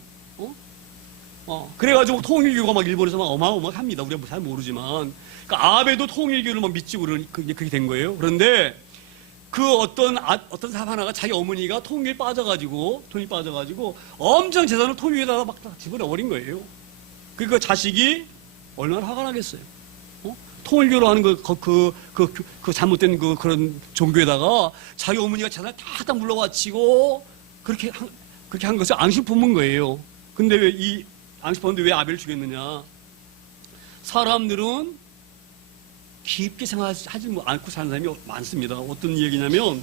그래가지고 통일교가 막 일본에서 막 어마어마합니다. 우리가 잘 모르지만. 그러니까 아베도 통일교를 막 믿지 그렇게 된 거예요. 그런데 그 어떤 사람 하나가 자기 어머니가 통일에 빠져가지고 엄청 재산을 통일에다가 막 집어넣어버린 거예요. 그러니까 자식이 얼마나 화가 나겠어요. 통일교로 하는 그 잘못된 그런 종교에다가 자기 어머니가 재산을 다 물러바치고 그렇게 한 것을 앙심 품은 거예요. 근데 왜 이 앙심 품는데 왜 아벨을 죽였느냐? 사람들은 깊게 생각하지 않고 사는 사람이 많습니다. 어떤 얘기냐면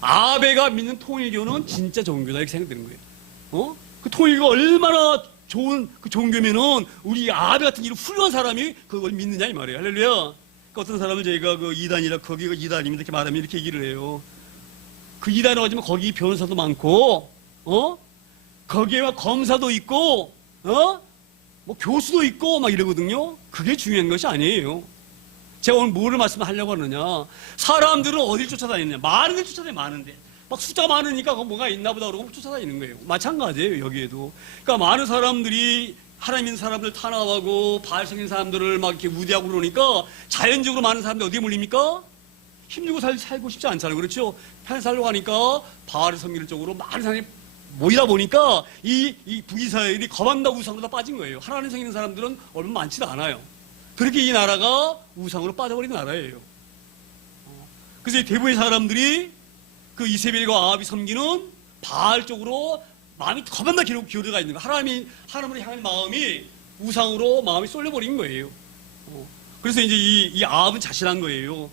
아베가 믿는 통일교는 진짜 종교다 이렇게 생각되는 거예요. 그 통일교가 얼마나 좋은 그 종교면은 우리 아베 같은 이런 훌륭한 사람이 그걸 믿느냐 이 말이에요. 할렐루야. 그러니까 어떤 사람을 저희가 그 이단이라 거기가 이단입니다 이렇게 말하면 이렇게 얘기를 해요. 그 이단이라고 하지만 거기 변호사도 많고 거기에 막 검사도 있고 뭐 교수도 있고 막 이러거든요. 그게 중요한 것이 아니에요. 제가 오늘 뭐를 말씀하려고 하느냐. 사람들은 어딜 쫓아다니느냐. 많은 데 쫓아다니는 많은데. 막 숫자가 많으니까 뭐가 있나 보다 그러고 쫓아다니는 거예요. 마찬가지예요. 여기에도. 그러니까 많은 사람들이 하나님 있는 사람들 탄압하고 바알 섬기는 사람들을 막 이렇게 무대하고 그러니까 자연적으로 많은 사람들이 어디에 몰립니까? 힘주고 살고 싶지 않잖아요. 그렇죠? 편히 살려고 하니까 바알을 섬기는 쪽으로 많은 사람이 모이다 보니까 이 북이스라엘이 거만다 우상으로 다 빠진 거예요. 하나님 섬기는 사람들은 얼마 많지도 않아요. 그렇게 이 나라가 우상으로 빠져버린 나라예요. 그래서 이 대부의 사람들이 그 이세벨과 아합이 섬기는 바알 쪽으로 마음이 거만다 기울어가 있는 거예요. 하나님을 향한 마음이 우상으로 마음이 쏠려버린 거예요. 그래서 이제 이 아합은 자신한 거예요.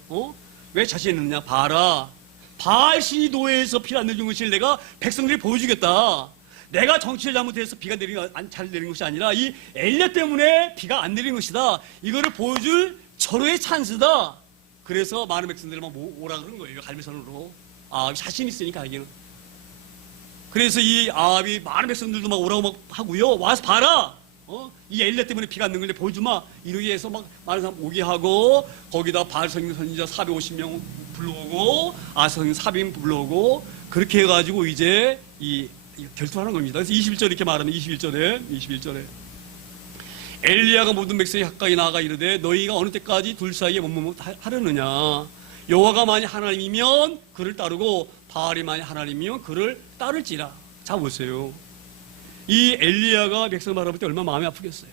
왜 자신했느냐? 봐라. 바알 신이 노예에서 피를 안 내준 것을 내가 백성들이 보여주겠다. 내가 정치를 잘못해서 비가 잘 내린 것이 아니라 이 엘리야 때문에 비가 안 내린 것이다. 이거를 보여줄 절호의 찬스다. 그래서 많은 백성들을 막 오라 그런 거예요. 갈매선으로. 아합이 자신 있으니까 하기는. 그래서 이 아합이 많은 백성들도 막 오라고 막 하고요. 와서 봐라. 이 엘리야 때문에 비가 안 내는 걸 보여주마. 이러기 해서 막 많은 사람 오게 하고 거기다 바알 성경 선지자 450명 불러오고 아성 400명 불러오고 그렇게 해가지고 이제 이 결투하는 겁니다. 그래서 21절 이렇게 말하면 21절에 엘리야가 모든 백성이 가까이 나아가 이르되 너희가 어느 때까지 둘 사이에 머뭇하려느냐. 여호와가 만약 하나님이면 그를 따르고 바알이 만약 하나님이면 그를 따를지라. 자 보세요. 이 엘리야가 백성을 바라볼 때 얼마나 마음이 아프겠어요.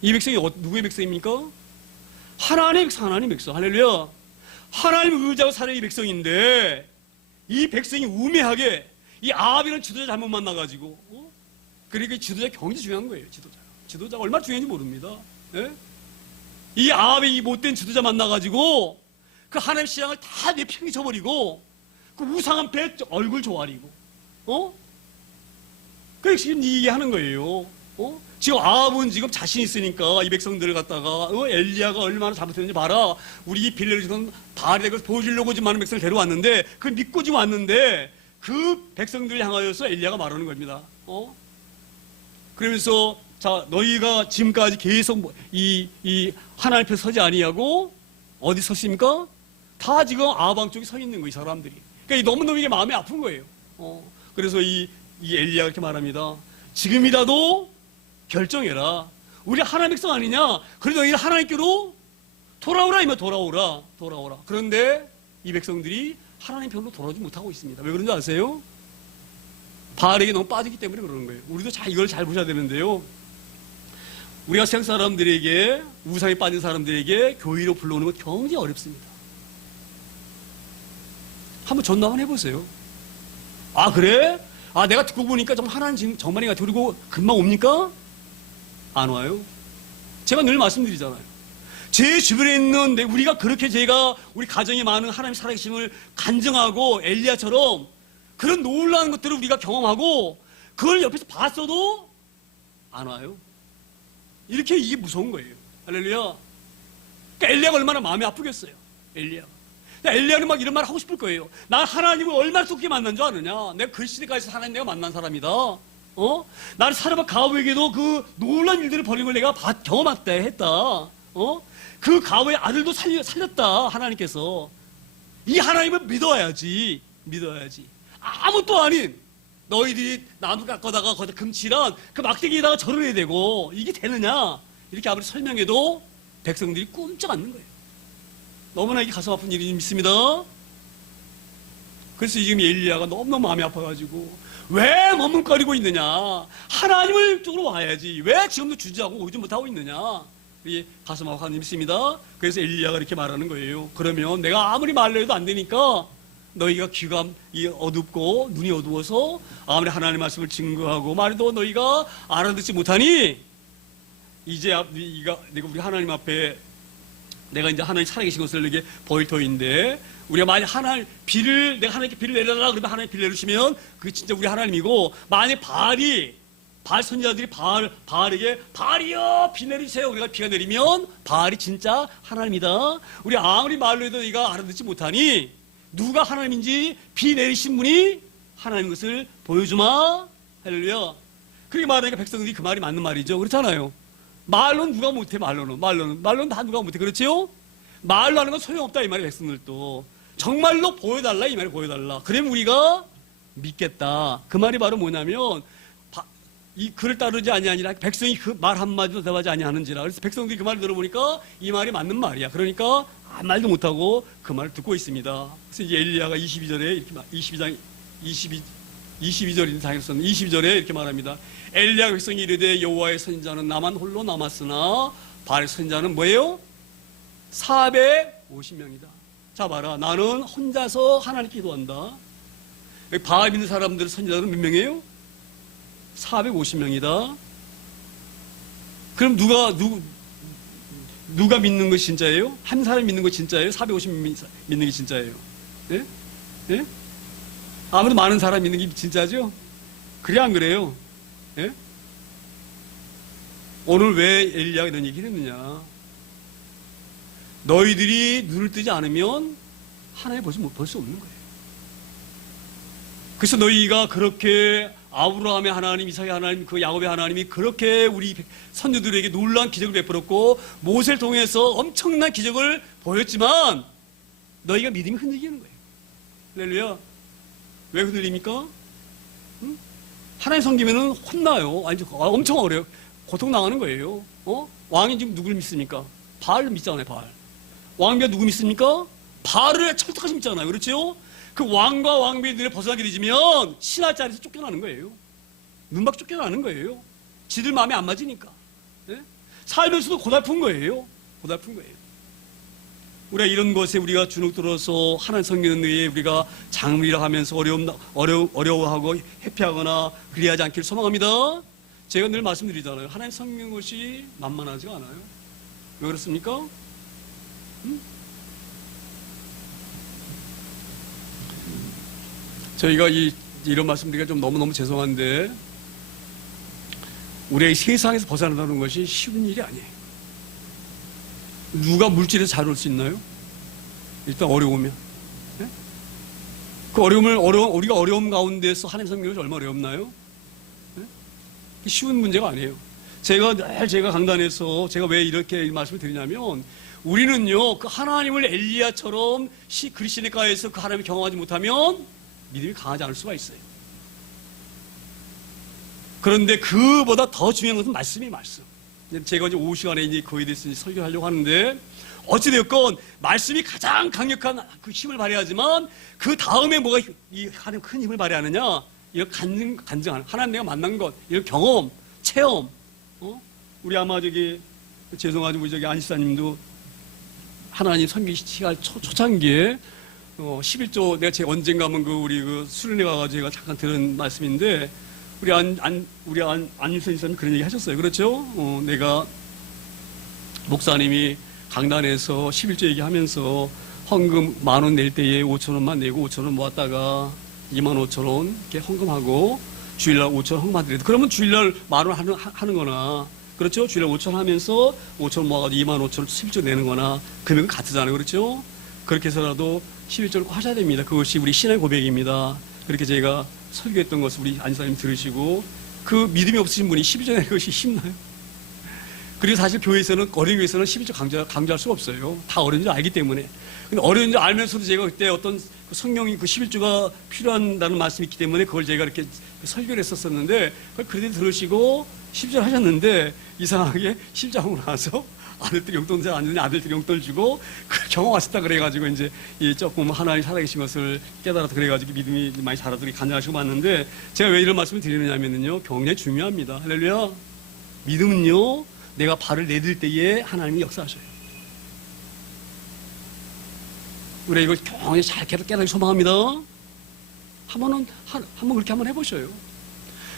이 백성이 누구의 백성입니까? 하나님 백성. 할렐루야. 하나님을 의지하고 사는 이 백성인데 이 백성이 우매하게 이 아합이라는 지도자 잘못 만나가지고 그러니까 지도자 굉장히 중요한 거예요. 지도자가 얼마나 중요한지 모릅니다. 예? 이 아합이 이 못된 지도자 만나가지고 그 하나님 신앙을 다 내팽이 쳐버리고 그 우상한 배 얼굴 조아리고 그게 지금 이 얘기하는 거예요. 지금 아합은 지금 자신 있으니까 이 백성들을 갖다가 엘리야가 얼마나 잘못했는지 봐라. 우리 빌레를 지금 바알에 보여주려고 지금 많은 백성을 데려왔는데 그걸 믿고 지금 왔는데 그 백성들을 향하여서 엘리야가 말하는 겁니다. 그러면서 자 너희가 지금까지 계속 이 하나님 앞에 서지 아니하고 어디 섰습니까? 다 지금 아합 쪽에 서 있는 거예요. 이 사람들이. 그러니까 너무너무 이게 마음이 아픈 거예요. 그래서 이 엘리야가 이렇게 말합니다. 지금이라도 결정해라. 우리 하나님 백성 아니냐? 그래도 너희는 하나님께로 돌아오라. 이면 돌아오라. 그런데 이 백성들이 하나님 편으로 돌아오지 못하고 있습니다. 왜 그런지 아세요? 바알에게 너무 빠지기 때문에 그러는 거예요. 우리도 이걸 잘 보셔야 되는데요. 우리가 세상 사람들에게 우상에 빠진 사람들에게 교회로 불러오는 건 굉장히 어렵습니다. 한번 전담 해보세요. 아 그래? 아 내가 듣고 보니까 좀 하나님 정말인가 그리고 금방 옵니까? 안 와요. 제가 늘 말씀드리잖아요. 제 주변에 있는 우리가 그렇게 우리 가정에 많은 하나님 살아계심을 간증하고 엘리야처럼 그런 놀라운 것들을 우리가 경험하고 그걸 옆에서 봤어도 안 와요. 이게 무서운 거예요. 할렐루야. 그러니까 엘리야가 얼마나 마음이 아프겠어요. 엘리야는 막 이런 말 하고 싶을 거예요. 난 하나님을 얼마나 속히 만난 줄 아느냐. 내가 그 시대까지 하나님 내가 만난 사람이다. 나는 사르밧 가우에게도 그 놀라운 일들을 벌인 걸 내가 경험했다. 그 가우의 아들도 살렸다. 하나님께서. 이 하나님을 믿어야지. 아무것도 아닌 너희들이 나무 깎아다가 거기다 금칠한 그 막대기에다가 절을 해야 되고 이게 되느냐. 이렇게 아무리 설명해도 백성들이 꼼짝 않는 거예요. 너무나 이게 가슴 아픈 일이 믿습니다. 그래서 지금 엘리야가 너무너무 마음이 아파가지고 왜 머뭇거리고 있느냐. 하나님을 쪽으로 와야지. 왜 지금도 주지하고 오지 못하고 있느냐. 이게 가슴 아파하는 일이 믿습니다. 그래서 엘리야가 이렇게 말하는 거예요. 그러면 내가 아무리 말로 해도 안 되니까 너희가 귀가 어둡고 눈이 어두워서 아무리 하나님의 말씀을 증거하고 말해도 너희가 알아듣지 못하니 이제 내가 우리 하나님 앞에 내가 이제 하나님 살아계신 것을 내게 보일 터인데 우리가 만약 내가 하나님께 비를 내려라 그러면 하나님 비를 내리시면 그게 진짜 우리 하나님이고 만약 바알 선지자들이 바알에게 바알이여 비 내리세요 우리가 비가 내리면 바알이 진짜 하나님이다. 우리 아무리 말로 해도 너희가 알아듣지 못하니 누가 하나님인지 비 내리신 분이 하나님 것을 보여주마. 할렐루야. 그렇게 말하니까 백성들이 그 말이 맞는 말이죠. 그렇잖아요. 말로는 누가 못해. 말로는 다 누가 못해. 그렇지요? 말로 하는 건 소용없다 이 말이 백성들도. 정말로 보여달라 이 말이 보여달라. 그러면 우리가 믿겠다. 그 말이 바로 뭐냐면 이 그를 따르지 아니하니라. 백성이 그 말 한마디도 대답하지 아니하는지라. 그래서 백성들이 그 말을 들어보니까 이 말이 맞는 말이야. 그러니까 아무 말도 못하고 그 말을 듣고 있습니다. 그래서 이제 엘리야가 22절에 이렇게 22장 22절인데 당연히 썼는데 22절에 이렇게 말합니다. 엘리야 백성이 이르되 여호와의 선지자는 나만 홀로 남았으나 바알의 선지자는 뭐예요? 450명이다. 자 봐라, 나는 혼자서 하나님 기도한다. 여기 바알 믿는 사람들 선지자들은 몇 명이에요? 450명이다. 그럼 누가 믿는 것이 진짜예요? 한 사람이 믿는 것이 진짜예요? 450명 믿는 게 진짜예요? 예? 예? 아무래도 많은 사람이 믿는 게 진짜죠? 그래 안 그래요? 예? 오늘 왜 엘리야가 이런 얘기를 했느냐? 너희들이 눈을 뜨지 않으면 하나님 볼 수 없는 거예요. 그래서 너희가 그렇게 아브라함의 하나님, 이삭의 하나님, 그 야곱의 하나님이 그렇게 우리 선조들에게 놀라운 기적을 베풀었고 모세를 통해서 엄청난 기적을 보였지만 너희가 믿음이 흔들리는 거예요. 할렐루야. 왜 흔들립니까? 응? 하나님 섬기면은 혼나요. 아니, 엄청 어려요. 고통 당하는 거예요. 왕이 지금 누굴 믿습니까? 바알을 믿잖아요, 바알. 왕비가 누구 믿습니까? 바알을 철저하게 믿잖아요. 그렇죠? 그 왕과 왕비들을 벗어나게 되지면 신할 자리에서 쫓겨나는 거예요. 눈밖 쫓겨나는 거예요. 지들 마음에 안 맞으니까. 네? 살면서도 고달픈 거예요. 고달픈 거예요. 우리가 이런 것에 우리가 주눅 들어서 하나님 섬기는 데에 우리가 장물이라 하면서 어려워하고 회피하거나 그리하지 않기를 소망합니다. 제가 늘 말씀드리잖아요. 하나님 섬기는 것이 만만하지가 않아요. 왜 그렇습니까? 저희가 이런 말씀드리기가 좀 너무너무 죄송한데 우리의 세상에서 벗어난다는 것이 쉬운 일이 아니에요. 누가 물질에서 잘 올 수 있나요? 일단 어려우면. 네? 그 우리가 어려움 가운데서 하나님 섬기는 것이 얼마나 어렵나요? 네? 쉬운 문제가 아니에요. 제가 강단에서 제가 왜 이렇게 말씀을 드리냐면 우리는요, 그 하나님을 엘리야처럼 그리스도가에서 그 하나님을 경험하지 못하면 믿음이 강하지 않을 수가 있어요. 그런데 그보다 더 중요한 것은 말씀. 제가 이제 오후 시간에 이제 거의 됐으니 설교하려고 하는데 어찌되었건 말씀이 가장 강력한 그 힘을 발휘하지만 그 다음에 뭐가 하나님 큰 힘을 발휘하느냐? 이거 간증하는 하나님 내가 만난 것, 이런 경험, 체험. 우리 아마 죄송하지만 우리 안시사님도 하나님 섬기기 시작 초창기에 11조 내가 언젠가 한번 우리 수련회 가가지고 제가 잠깐 들은 말씀인데 우리 안일선 이사님이 그런 얘기 하셨어요. 그렇죠? 내가 목사님이 강단에서 11조 얘기하면서 헌금 10,000원 낼 때에 5,000원만 내고 5,000원 모았다가 25,000원 이렇게 헌금하고 주일날 5,000원 헌금 받으래도 그러면 주일날 10,000원 하는 거나 그렇죠? 주일날 5,000원 하면서 5,000원 모아가지고 25,000원 11조 내는 거나 금액은 같으잖아요. 그렇죠? 그렇게 해서라도 11조를 꼭 하셔야 됩니다. 그것이 우리 신앙의 고백입니다. 그렇게 제가 설교했던 것을 우리 안지사님 들으시고 그 믿음이 없으신 분이 12조 내는 것이 쉽나요? 그리고 사실 교회에서는 어린 교회에서는 12조 강조할 수가 없어요. 다 어려운 줄 알기 때문에. 근데 어려운 줄 알면서도 제가 그때 어떤 성령이 그 11조가 필요한다는 말씀이 있기 때문에 그걸 제가 이렇게 설교를 했었는데 그걸 그들이 들으시고 11조를 하셨는데 이상하게 11조하고 나서 아들들이 용돈 잘 안 주니 아들들이 용돈을 주고 그 경험하셨다 그래가지고 이제 조금 하나님 살아계신 것을 깨달아서 그래가지고 믿음이 많이 자라도록 간증하시고 봤는데 제가 왜 이런 말씀을 드리느냐면요 굉장히 중요합니다. 할렐루야. 믿음은요 내가 발을 내딜 때에 하나님이 역사하셔요. 우리 이거 굉장히 잘 깨닫기 소망합니다. 한번 그렇게 한번 해보셔요.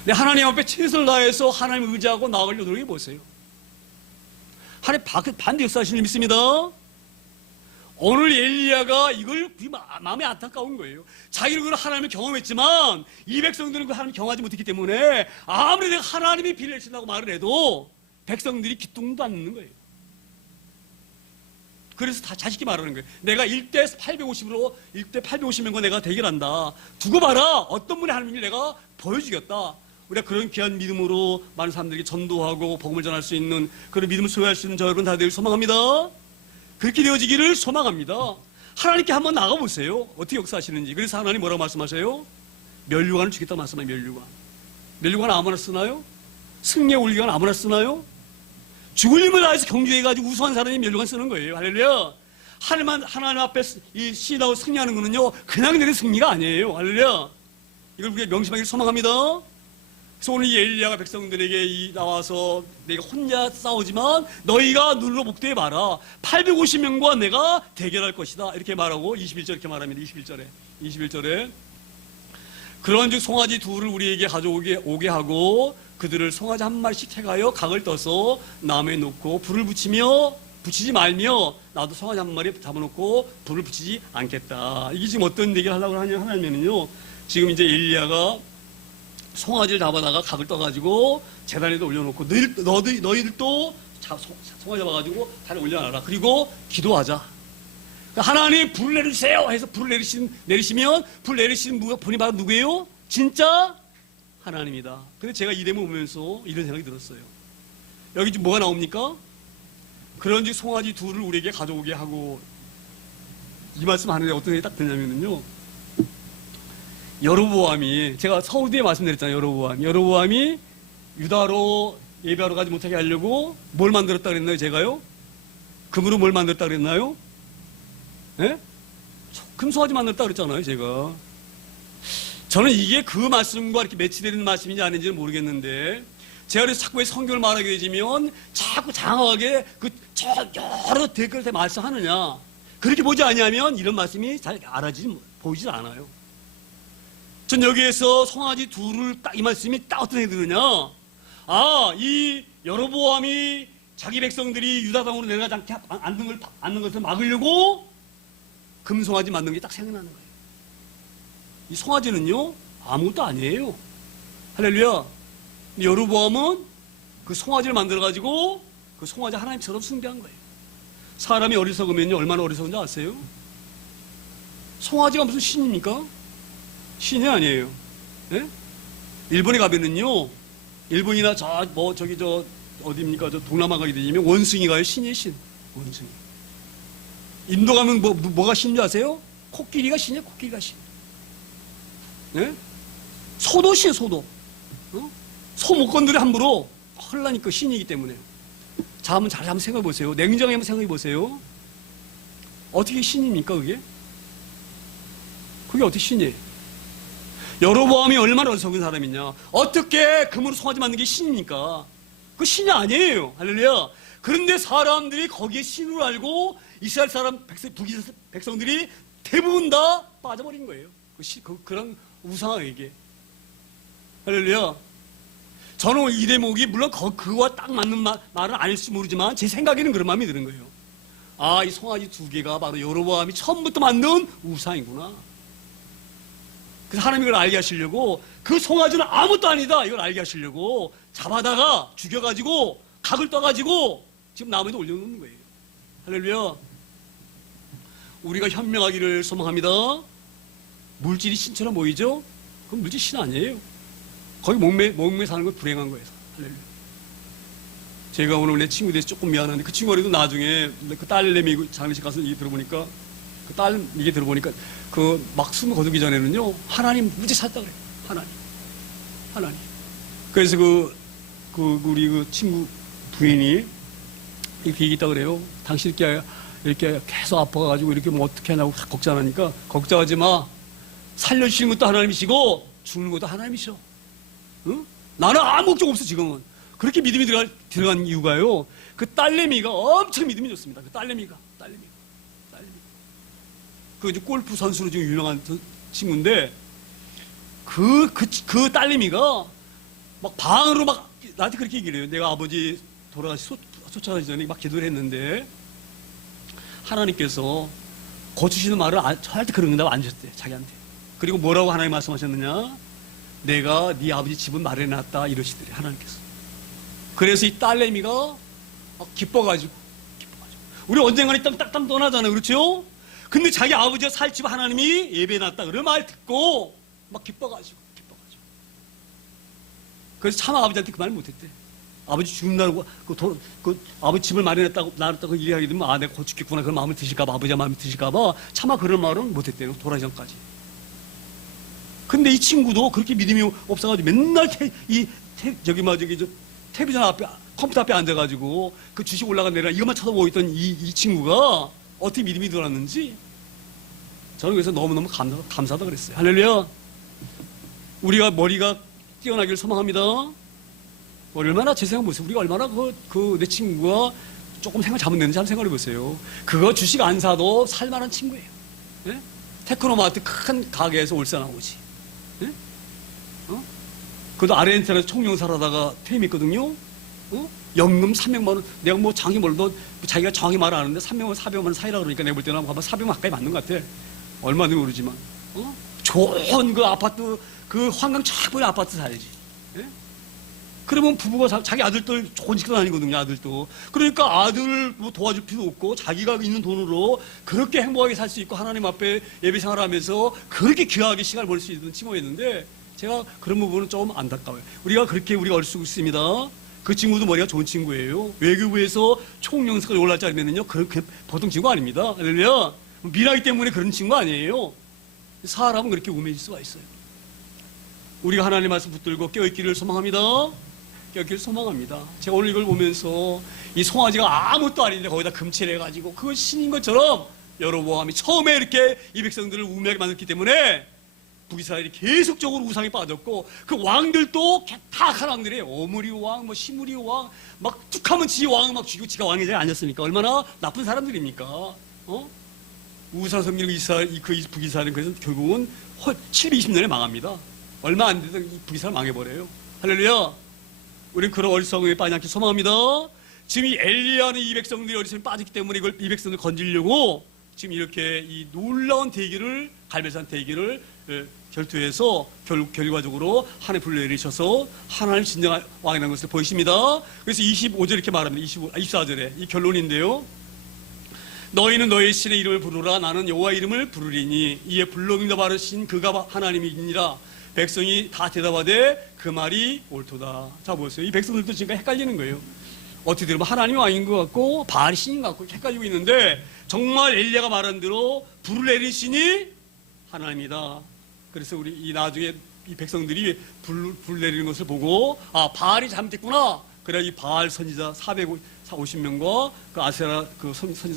내 하나님 앞에 최선을 다해서 하나님을 의지하고 나아가려고 노력해 보세요. 하나님 반대 역사하시는 줄 믿습니다. 오늘 엘리야가 이걸 마음에 안타까운 거예요. 자기는 그걸 하나님을 경험했지만 이 백성들은 그 하나님을 경험하지 못했기 때문에 아무리 내가 하나님이 비를 내신다고 말을 해도 백성들이 기뚱도 안 넣는 거예요. 그래서 다 자식이 말하는 거예요. 내가 1대 850명과 내가 대결한다. 두고 봐라. 어떤 분의 하나님을 내가 보여주겠다. 우리가 그런 귀한 믿음으로 많은 사람들에게 전도하고 복음을 전할 수 있는 그런 믿음을 소유할 수 있는 저 여러분 다 되길 소망합니다. 그렇게 되어지기를 소망합니다. 하나님께 한번 나가보세요. 어떻게 역사하시는지. 그래서 하나님 뭐라고 말씀하세요? 면류관을 주겠다고 말씀해요. 면류관. 면류관 아무나 쓰나요? 승리의 올리관 아무나 쓰나요? 죽을 힘을 다해서 경주해가지고 우수한 사람이 면류관 쓰는 거예요. 할렐루야. 하나님 앞에 이 시인하고 승리하는 거는요 그냥 내린 승리가 아니에요. 할렐루야. 이걸 우리가 명심하기를 소망합니다. 그래서 오늘 이 엘리야가 백성들에게 나와서 내가 혼자 싸우지만 너희가 눈으로 목도해 봐라. 850명과 내가 대결할 것이다. 이렇게 말하고 21절 이렇게 말합니다. 21절에 그런즉 송아지 둘을 우리에게 가져오게 하고 그들을 송아지 한 마리씩 해가여 각을 떠서 나무에 놓고 불을 붙이지 말며 나도 송아지 한 마리 잡아놓고 불을 붙이지 않겠다. 이게 지금 어떤 얘기를 하려고 하냐면요, 지금 이제 엘리야가 송아지를 잡아다가 각을 떠가지고 제단에도 올려놓고 너희들도 송아지 잡아가지고 단에 올려놔라. 그리고 기도하자. 그러니까 하나님 불을 내리세요 해서 불을 내리시면 불 내리시는 분이 바로 누구예요? 진짜 하나님이다. 근데 제가 이 대목을 보면서 이런 생각이 들었어요. 여기 지금 뭐가 나옵니까? 그런즉 송아지 둘을 우리에게 가져오게 하고, 이 말씀 하는데 어떤 생각이 딱 드냐면요, 여로보암이, 제가 서울대에 말씀드렸잖아요. 여로보암이 유다로 예배하러 가지 못하게 하려고 뭘 만들었다 그랬나요? 제가요? 금으로 뭘 만들었다 그랬나요? 예? 금송아지 만들었다 그랬잖아요. 제가. 저는 이게 그 말씀과 이렇게 매치되는 말씀인지 아닌지는 모르겠는데, 제가 그래서 자꾸 성경을 말하게 되지면 자꾸 장황하게 여러 댓글에 말씀하느냐, 그렇게 보지 아니하면 이런 말씀이 잘 보이질 않아요. 전 여기에서 송아지 둘을 딱 이 말씀이 딱 어떤 생각이 드느냐, 이 여로보암이 자기 백성들이 유다 땅으로 내려가지 않게 않는 것을 막으려고 금송아지 만든 게 딱 생각나는 거예요. 이 송아지는요 아무것도 아니에요. 할렐루야. 여로보암은 그 송아지를 만들어가지고 그 송아지 하나님처럼 숭배한 거예요. 사람이 어리석으면요 얼마나 어리석은지 아세요? 송아지가 무슨 신입니까? 신이 아니에요. 네? 일본에 가면은요, 일본이나 어디입니까? 동남아 가게 되면 원숭이가요 신이에요. 신. 원숭이. 인도 가면 뭐가 신인지 아세요? 코끼리가 신이에요. 코끼리가 신. 네? 소도 신, 소도. 소 못 건드려 함부로 헐라니까 신이기 때문에. 자, 한번 생각해 보세요. 냉정히 한번 생각해 보세요. 어떻게 신입니까, 그게? 그게 어떻게 신이에요? 여로보암이 얼마나 어리석은 사람이냐. 어떻게 금으로 송아지 만든 게 신입니까? 그 신이 아니에요. 할렐루야. 그런데 사람들이 거기에 신으로 알고 이스라엘 사람 백성들이 대부분 다 빠져버린 거예요. 그런 우상에게. 할렐루야. 저는 이 대목이 물론 그와 딱 맞는 말은 아닐지 모르지만 제 생각에는 그런 마음이 드는 거예요. 이 송아지 두 개가 바로 여로보암이 처음부터 만든 우상이구나. 그래서 하나님이 이걸 알게 하시려고, 그 송아지는 아무것도 아니다 이걸 알게 하시려고 잡아다가 죽여가지고 각을 떠가지고 지금 나무에도 올려놓는 거예요. 할렐루야. 우리가 현명하기를 소망합니다. 물질이 신처럼 보이죠? 그건 물질 신 아니에요. 거기 목매 사는 건 불행한 거예요. 할렐루야. 제가 오늘 내 친구에 대해서 조금 미안한데, 그 친구가 그래도 나중에 그 딸내미 장례식 가서 얘기 들어보니까, 막 숨을 거두기 전에는요, 하나님 무지 찾다 그래요. 하나님. 그래서 우리 그 친구 부인이 이렇게 얘기했다 그래요. 당신 이렇게 계속 아파가지고 이렇게 뭐 어떻게 하냐고 걱정하니까, 걱정하지 마. 살려주시는 것도 하나님이시고, 죽는 것도 하나님이셔. 응? 나는 아무 걱정 없어, 지금은. 그렇게 믿음이 들어간 이유가요, 그 딸내미가 엄청 믿음이 좋습니다. 그 딸내미가. 그 골프 선수로 지금 유명한 친구인데, 그 딸내미가 막 방으로 막 나한테 그렇게 얘기를 해요. 내가 아버지 쫓아가기 전에 막 기도를 했는데, 하나님께서 고치시는 말을 절대 그런 다고 안 주셨대, 자기한테. 그리고 뭐라고 하나님 말씀하셨느냐? 내가 네 아버지 집은 마련해놨다 이러시더래, 하나님께서. 그래서 이 딸내미가 막 기뻐가지고. 우리 언젠가는 이 땅 딱딱 떠나잖아요, 그렇죠? 근데 자기 아버지가 살 집 하나님이 예배해놨다 그런 말 듣고 막 기뻐가지고. 그래서 참 아버지한테 그 말 못했대. 아버지 죽는다고 아버지 집을 마련했다고 얘기하게 되면, 내가 곧 죽겠구나 그런 마음을 드실까봐, 아버지가 마음을 드실까봐 차마 그런 말은 못했대요, 돌아가기 전까지. 근데 이 친구도 그렇게 믿음이 없어가지고 맨날 텔레비전 앞에, 컴퓨터 앞에 앉아가지고 그 주식 올라간 내라 이것만 쳐다보고 있던 이 친구가 어떻게 믿음이 들어왔는지 저는 그래서 너무너무 감사하다 그랬어요. 할렐루야. 우리가 머리가 뛰어나기를 소망합니다. 얼마나 제 생각 보세요. 우리가 얼마나 내 친구가 조금 생각 잘못냈는지 한번 생각해 보세요. 그거 주식 안 사도 살만한 친구예요. 예? 테크노마트 큰 가게에서 올사 나오지. 예? 그것도 아르헨티나에서 총영사를 하다가 퇴임했거든요. 연금 300만 원. 내가 뭐 장이 몰라도 자기가 정확히 말 안 하는데 300만 400만 원 사이라 그러니까 내가 볼 때는 아마 400만 가까이 맞는 것 같아. 얼마인지 모르지만. 좋은 그 아파트, 그 환경 쫙 보이는 아파트 사야지. 예? 그러면 부부가 자기 아들들 좋은 직장 다니거든요, 아들도. 그러니까 아들을 뭐 도와줄 필요 없고 자기가 있는 돈으로 그렇게 행복하게 살 수 있고 하나님 앞에 예배 생활을 하면서 그렇게 귀하게 시간을 보낼 수 있는 친구였는데 제가 그런 부분은 좀 안타까워요. 우리가 어릴 수 있습니다. 그 친구도 머리가 좋은 친구예요. 외교부에서 총영사가 올라갈 자리면은요, 그렇게 보통 친구 아닙니다. 할렐루야. 미라기 때문에 그런 친구 아니에요. 사람은 그렇게 우매질 수가 있어요. 우리가 하나님 말씀 붙들고 깨어있기를 소망합니다. 깨어있기를 소망합니다. 제가 오늘 이걸 보면서 이 송아지가 아무것도 아닌데 거기다 금칠을 해가지고 그거 신인 것처럼 여로보암이 처음에 이렇게 이 백성들을 우매하게 만들기 때문에 북이스라엘이 계속적으로 우상에 빠졌고 그 왕들도 타락한 왕들이에요. 오므리 왕, 뭐 시므리 왕, 막 툭하면 지 왕을 막 죽이고 지가 왕이 아니었습니까? 얼마나 나쁜 사람들입니까? 우상 섬기는 그 북이스라엘은 그래서 결국은 720년에 망합니다. 얼마 안 돼서 북이스라엘 망해버려요. 할렐루야. 우리는 그런 어리석음에 빠지지 않기 소망합니다. 지금 이 엘리야는 이 백성들이 어리석음에 빠졌기 때문에 이 백성을 건지려고 지금 이렇게 이 놀라운 대기를 갈멜산 대기를 결투해서 결과적으로 하나님 불을 내리셔서 하나님 진정한 왕이라는 것을 보이십니다. 그래서 25절 이렇게 말합니다. 24절에 이 결론인데요. 너희는 너희 신의 이름을 부르라. 나는 여호와 이름을 부르리니 이에 불러응답 받으신 그가 하나님이니라. 백성이 다 대답하되 그 말이 옳도다. 자 보세요. 이 백성들도 지금 헷갈리는 거예요. 어떻게 들으면 하나님이 왕인 것 같고 바알이 신인 것 같고 헷갈리고 있는데 정말 엘리야가 말한 대로 불을 내린 신이 하나님이다. 그래서 우리 이 나중에 이 백성들이 불 내리는 것을 보고 바알이 잘못했구나. 그래 이 바알 선지자 450명과 그 아세라 그 선지자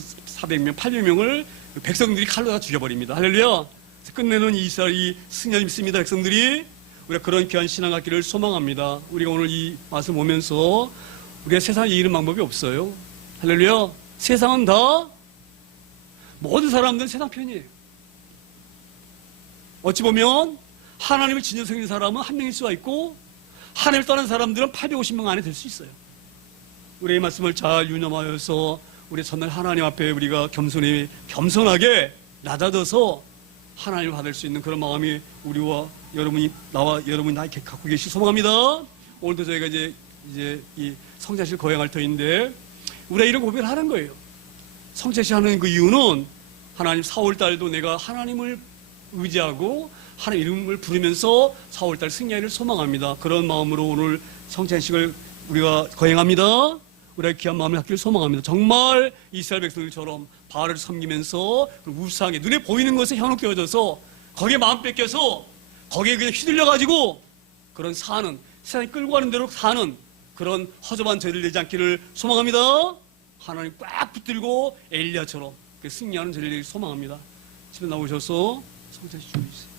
400명, 800명을 백성들이 칼로 다 죽여버립니다. 할렐루야. 끝내는 이스라엘이 승리를 믿습니다. 백성들이 우리가 그런 귀한 신앙 갖기를 소망합니다. 우리가 오늘 이 말씀 보면서 우리가 세상에 이기는 방법이 없어요. 할렐루야. 세상은 다 모든 사람들은 세상 편이에요. 어찌 보면 하나님을 진정 섬기는 사람은 한 명일 수가 있고 하나님을 떠난 사람들은 850명 안에 될 수 있어요. 우리의 말씀을 잘 유념하여서 우리 전날 하나님 앞에 우리가 겸손하게 낮아져서 하나님을 받을 수 있는 그런 마음이 우리와 여러분이 여러분이 나 갖고 계시 소망합니다. 오늘도 저희가 이제 이 성찬식 거행할 터인데 우리가 이런 고백을 하는 거예요. 성찬식 하는 그 이유는 하나님 4월달도 내가 하나님을 의지하고 하나님 이름을 부르면서 4월달 승리를 소망합니다. 그런 마음으로 오늘 성찬식을 우리가 거행합니다. 우리가 귀한 마음을 갖기를 소망합니다. 정말 이스라엘 백성들처럼 바알을 섬기면서 우상에 눈에 보이는 것에 현혹되어져서 거기에 마음 뺏겨서 거기에 그냥 휘둘려가지고 그런 사는 세상이 끌고 가는 대로 사는 그런 허접한 죄를 내지 않기를 소망합니다. 하나님 꽉 붙들고 엘리야처럼 승리하는 죄를 내기 소망합니다. 집에 나오셔서 성찬식 준비해주세요.